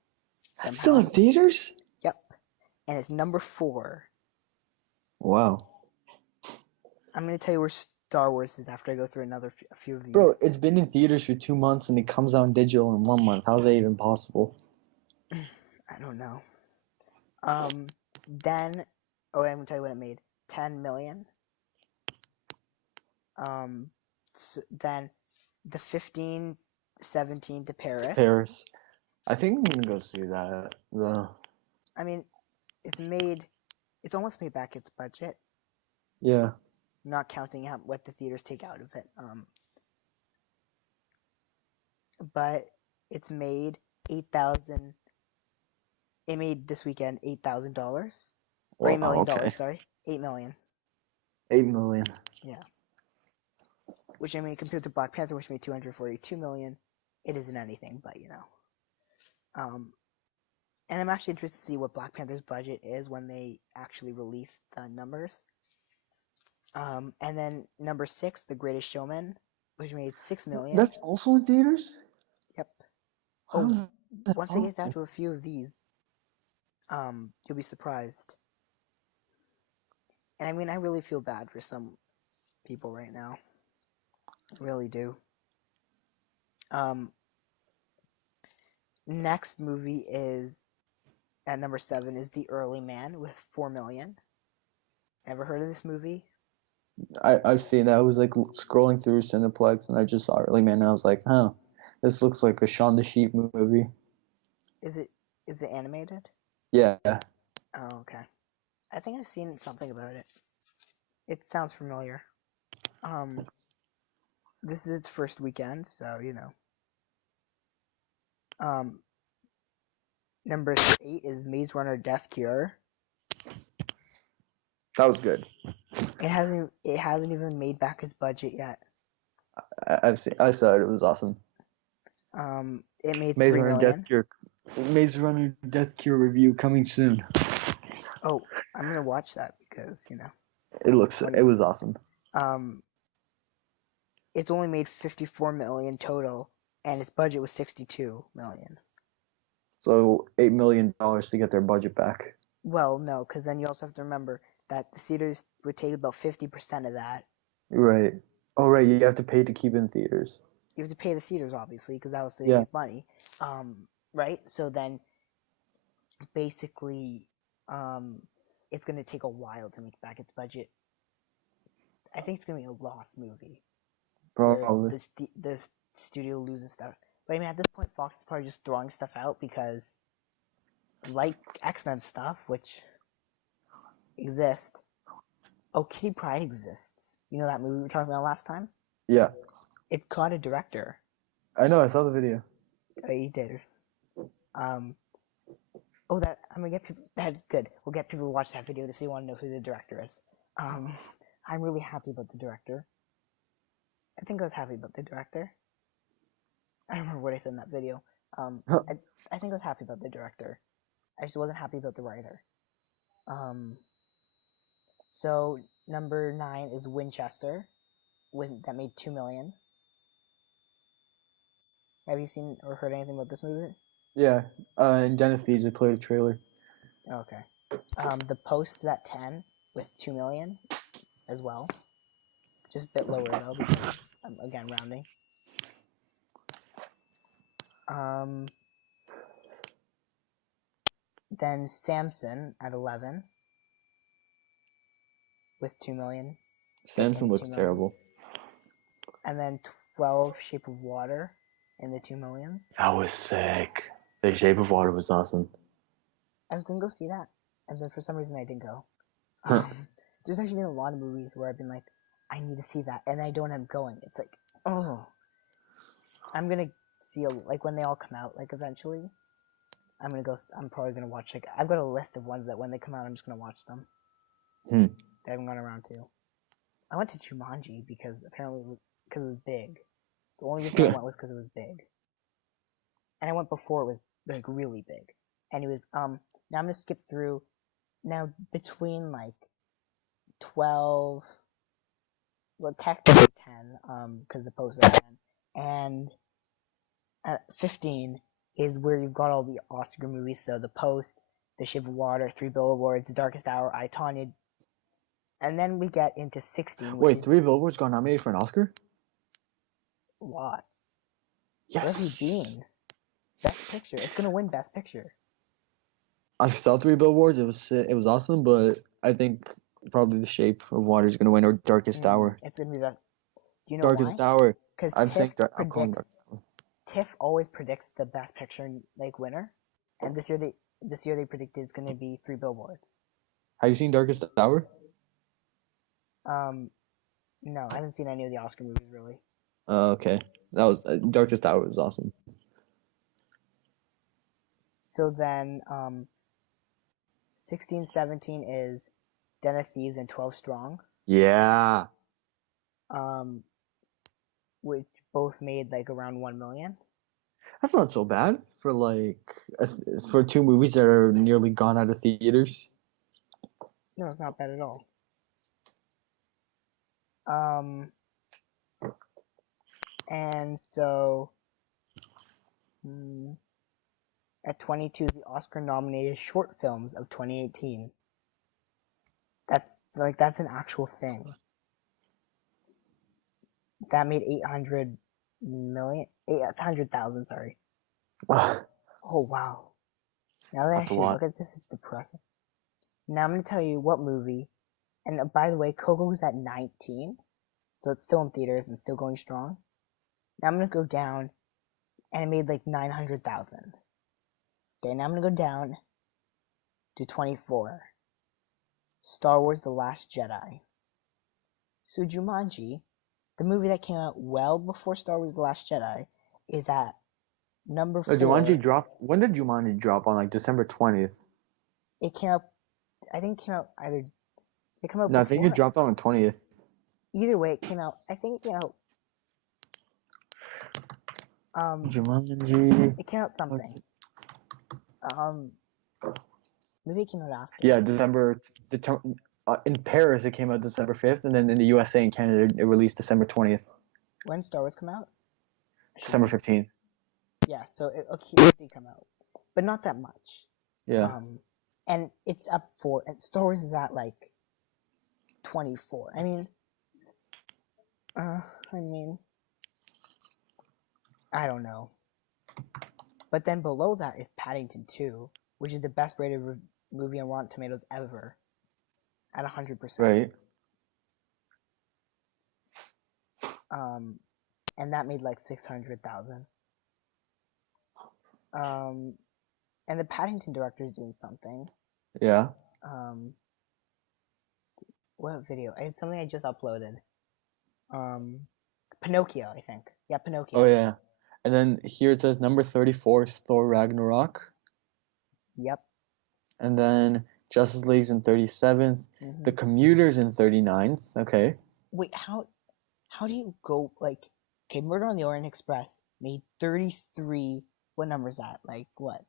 That's still in theaters? Yep, and it's number 4. Wow. I'm gonna tell you where Star Wars is after I go through a few of these. Bro, it's been in theaters for 2 months and it comes out digital in 1 month. How's that even possible? I don't know. Then, I'm gonna tell you what it made. 10 million. So then the 15-17 to Paris. Paris. I think I'm gonna go see that. I mean, it's almost made back its budget. Yeah. Not counting out what the theaters take out of it. But it's made 8,000. It made this weekend $8,000 or $8 million. Okay. Sorry, 8 million. 8 million. Yeah. Which I mean, compared to Black Panther, which made 242 million, it isn't anything. But and I'm actually interested to see what Black Panther's budget is when they actually release the numbers. And then number 6, The Greatest Showman, which made 6 million. That's also in theaters? Yep. Once I get down to a few of these, you'll be surprised. And I mean, I really feel bad for some people right now. I really do. Next movie is at number 7 is The Early Man with 4 million. Ever heard of this movie? I've seen that. I was like scrolling through Cineplex and I just saw Early Man and I was like, huh, this looks like a Shaun the Sheep movie. Is it animated? Yeah. Oh, okay. I think I've seen something about it. It sounds familiar. This is its first weekend, so number 8 is Maze Runner: Death Cure. That was good. It hasn't even made back its budget yet. I saw it. It was awesome. It made Maze 3 Runner million. Death Cure. Maze Runner Death Cure review coming soon. Oh, I'm gonna watch that because it was awesome. It's only made 54 million total, and its budget was 62 million. So $8 million to get their budget back. Well, no, because then you also have to remember that the theaters would take about 50% of that. Right. Oh, right. You have to pay to keep in theaters. You have to pay the theaters, obviously, because that was the Yeah. money. Right? So then, basically, it's going to take a while to make back its budget. I think it's going to be a lost movie. Probably. The studio loses stuff. But I mean, at this point, Fox is probably just throwing stuff out because, like X-Men stuff, which exist. Oh, Kitty Pryde exists. You know that movie we were talking about last time? Yeah. It got a director. I know. I saw the video. Oh, you did. that I'm gonna get people. That's good. We'll get people to watch that video to see want to know who the director is. I'm really happy about the director. I think I was happy about the director. I don't remember what I said in that video. I think I was happy about the director. I just wasn't happy about the writer. So number 9 is Winchester, that made $2 million. Have you seen or heard anything about this movie? Yeah. In Den of Thieves, I played a trailer. Okay. The Post is at 10 with $2 million as well. Just a bit lower though because I'm again rounding. Then Samson at 11 with $2 million. Samson looks terrible. And then 12 Shape of Water in the $2 millions. That was sick. The Shape of Water was awesome. I was gonna go see that, and then for some reason I didn't go. There's actually been a lot of movies where I've been like, I need to see that, and I don't end up going. It's like, oh, I'm gonna see like when they all come out, like eventually. I'm gonna go. I'm probably gonna watch like I've got a list of ones that when they come out, I'm just gonna watch them. They haven't gone around to. I went to Jumanji because apparently because it was big. The only reason I went was because it was big. And I went before it was like really big. Anyways, now I'm gonna skip through. Now between like 12, well technically 10, because the Post is 10, and 15 is where you've got all the Oscar movies. So the Post, The Shape of Water, 3 Billboards, Darkest Hour, I, Tonya. And then we get into 16. Wait, 3 Billboards got nominated for an Oscar? Lots. Yes. Where's he been? Best Picture. It's gonna win Best Picture. I saw 3 Billboards. It was awesome, but I think probably The Shape of Water is gonna win, or Darkest Hour. It's gonna be best. Do you know Darkest why? Hour. Because TIFF always predicts the Best Picture like winner, and this year they predicted it's gonna be 3 Billboards. Have you seen Darkest Hour? No, I haven't seen any of the Oscar movies really. Okay. That was Darkest Hour was awesome. So then, 16, 17 is Den of Thieves and 12 Strong. Yeah. Which both made like around $1 million. That's not so bad for for 2 movies that are nearly gone out of theaters. No, it's not bad at all. And so at 22 is the Oscar-nominated short films of 2018. That's an actual thing. That made 800,000, sorry. Oh wow. Now that I actually look at this, it's depressing. Now I'm gonna tell you what movie, and by the way, Coco was at 19, so it's still in theaters and still going strong. Now I'm gonna go down, and it made like 900,000. Okay, now I'm gonna go down to 24. Star Wars: The Last Jedi. So Jumanji, the movie that came out well before Star Wars: The Last Jedi, is at number 4. Jumanji dropped. When did Jumanji drop on? Like December 20th. It came out. I think it came out either. It came out. No, before. I think it dropped on the 20th. Either way, it came out. I think it came out. Jumanji. It came out something. Maybe it came out after. Yeah, in Paris it came out December 5th, and then in the USA and Canada it released December 20th. When Star Wars come out? December 15th. Yeah, so it did come out, but not that much. Yeah. And it's up for, and Star Wars is at like 24. I don't know. But then below that is Paddington 2, which is the best rated movie on Rotten Tomatoes ever, at 100%. Right. And that made like 600,000. And the Paddington director is doing something. Yeah. What video? It's something I just uploaded. Pinocchio, I think. Yeah, Pinocchio. Oh yeah. And then here it says number 34 is Thor Ragnarok. Yep. and then Justice League's in 37th. The Commuter's in 39th. Okay. Wait, how do you go like? Okay, Murder on the Orient Express made 33. What number is that? Like what?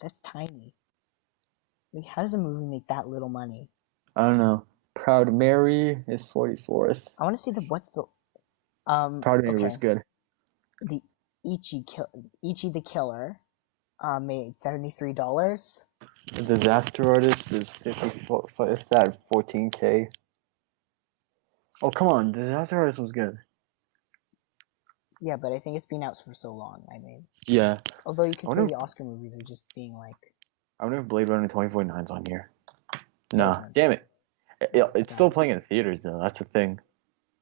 That's tiny. Like, how does a movie make that little money? I don't know. Proud Mary is 44th. I want to see Proud Mary was good. The Ichi the Killer, made $73. The Disaster Artist is 54. It's at 14K. Oh come on, The Disaster Artist was good. Yeah, but I think it's been out for so long. I mean, yeah. Although you can say the Oscar movies are just being like. I wonder if Blade Runner 2049's on here. Nah, damn it. It's still playing in theaters though. That's the thing.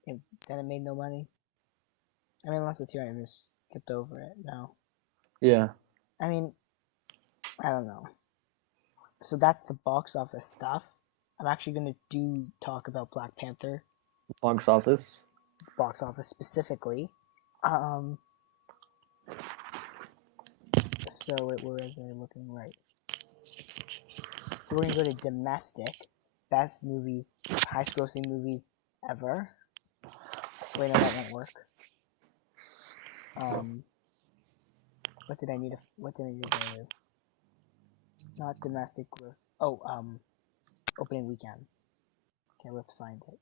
Then it made no money. I mean, unless it's here, I just skipped over it. No. Yeah. I mean, I don't know. So that's the box office stuff. I'm actually gonna talk about Black Panther. Box office. Box office specifically. So where is it looking right? So we're gonna go to domestic, best movies, highest grossing movies ever. Wait, no, that won't work. What did I need to go to? Not domestic gross. Oh, opening weekends. Okay, we have to find it.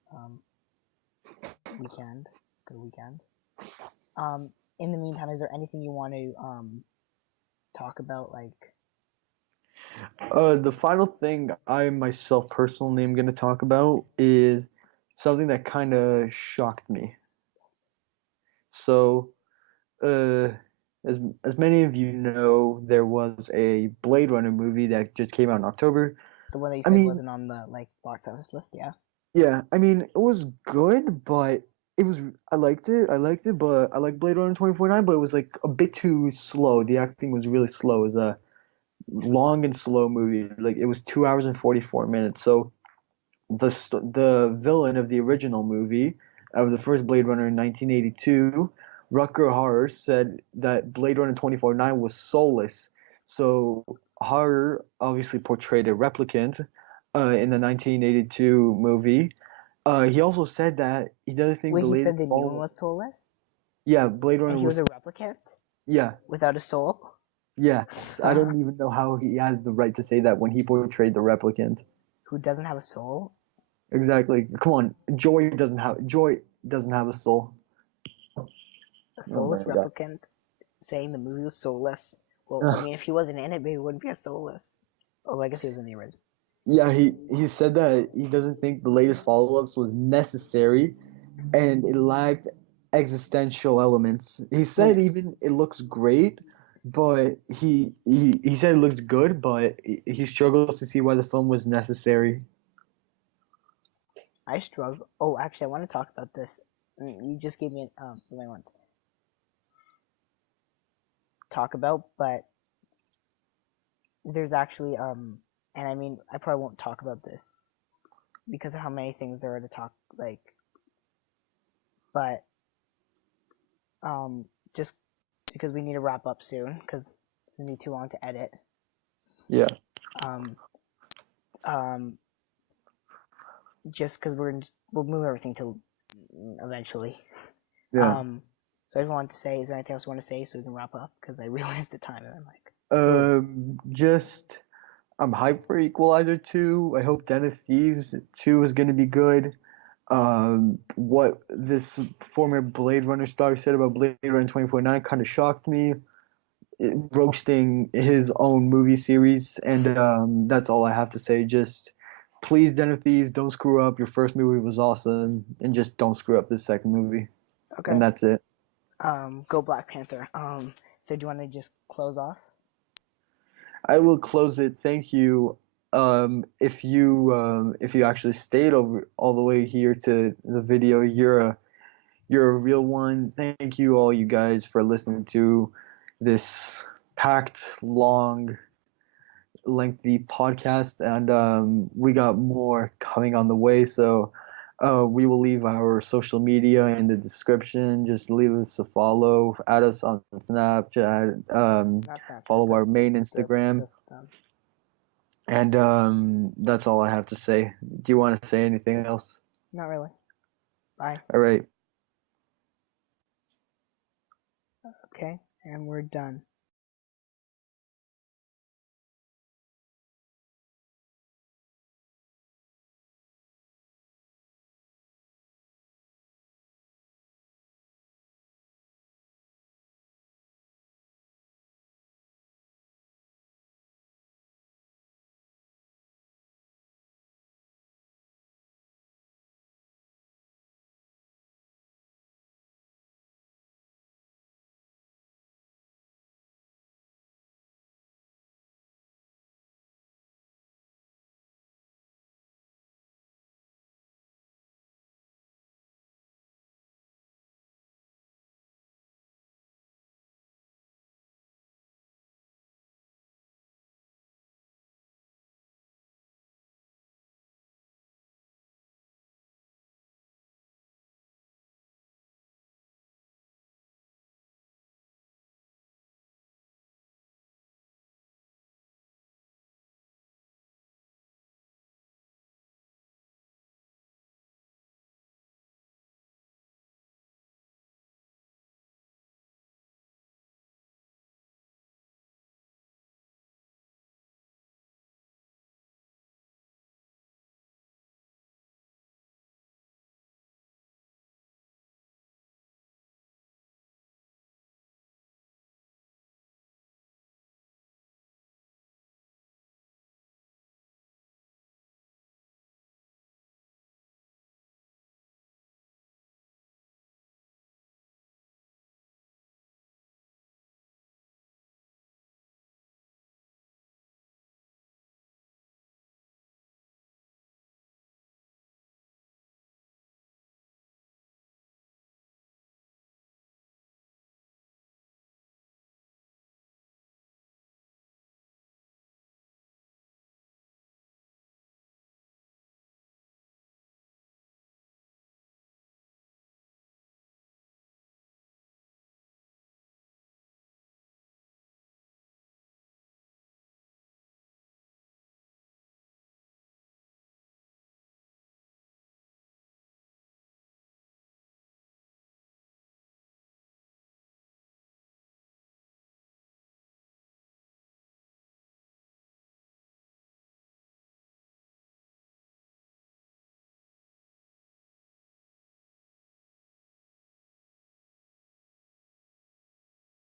Weekend. Let's go to weekend. In the meantime, is there anything you want to talk about, like? The final thing I myself personally am going to talk about is something that kind of shocked me. So, as many of you know, there was a Blade Runner movie that just came out in October. The one that you said wasn't on the box office list, yeah. Yeah, I mean it was good, but I liked it, but I like Blade Runner 2049, but it was like a bit too slow. The acting was really slow. It was a long and slow movie. Like it was 2 hours and 44 minutes. So the villain of the original movie, of the first Blade Runner in 1982, Rutger Hauer, said that Blade Runner 2049 was soulless. So Hauer obviously portrayed a replicant in the 1982 movie. He also said that he doesn't think Wait, the he latest said the new one was soulless? Yeah, Blade Runner and he was a replicant? Yeah. Without a soul? Yeah. I don't even know how he has the right to say that when he portrayed the replicant. Who doesn't have a soul? Exactly. Come on, Joy doesn't have a soul. A soulless replicant saying the movie was soulless. Well, I mean, if he wasn't in it, maybe it wouldn't be a soulless. Oh, I guess he was in the original. Yeah, he said that he doesn't think the latest follow-ups was necessary, and it lacked existential elements. He said even it looks great, but he said it looks good, but he struggles to see why the film was necessary. I struggle. Oh, actually, I want to talk about this. You just gave me something I want to talk about, but there's actually and I mean, I probably won't talk about this because of how many things there are to talk, like, but just because we need to wrap up soon because it's gonna be too long to edit. Yeah. Just because we'll move everything to eventually. Yeah. So I just wanted to say, is there anything else you want to say so we can wrap up? Because I realized the time and I'm like. I'm hyped for Equalizer 2. I hope Den of Thieves 2 is gonna be good. What this former Blade Runner star said about Blade Runner 2049 kind of shocked me. Roasting his own movie series, and that's all I have to say. Just please, Den of Thieves, don't screw up. Your first movie was awesome, and just don't screw up this second movie. Okay. And that's it. Go Black Panther. So do you want to just close off? I will close it. Thank you. If you actually stayed over all the way here to the video, you're a real one. Thank you all you guys for listening to this packed, long, lengthy podcast, and we got more coming on the way. So we will leave our social media in the description. Just leave us a follow. Add us on Snapchat. Follow our main Instagram. And that's all I have to say. Do you want to say anything else? Not really. Bye. All right. Okay, and we're done.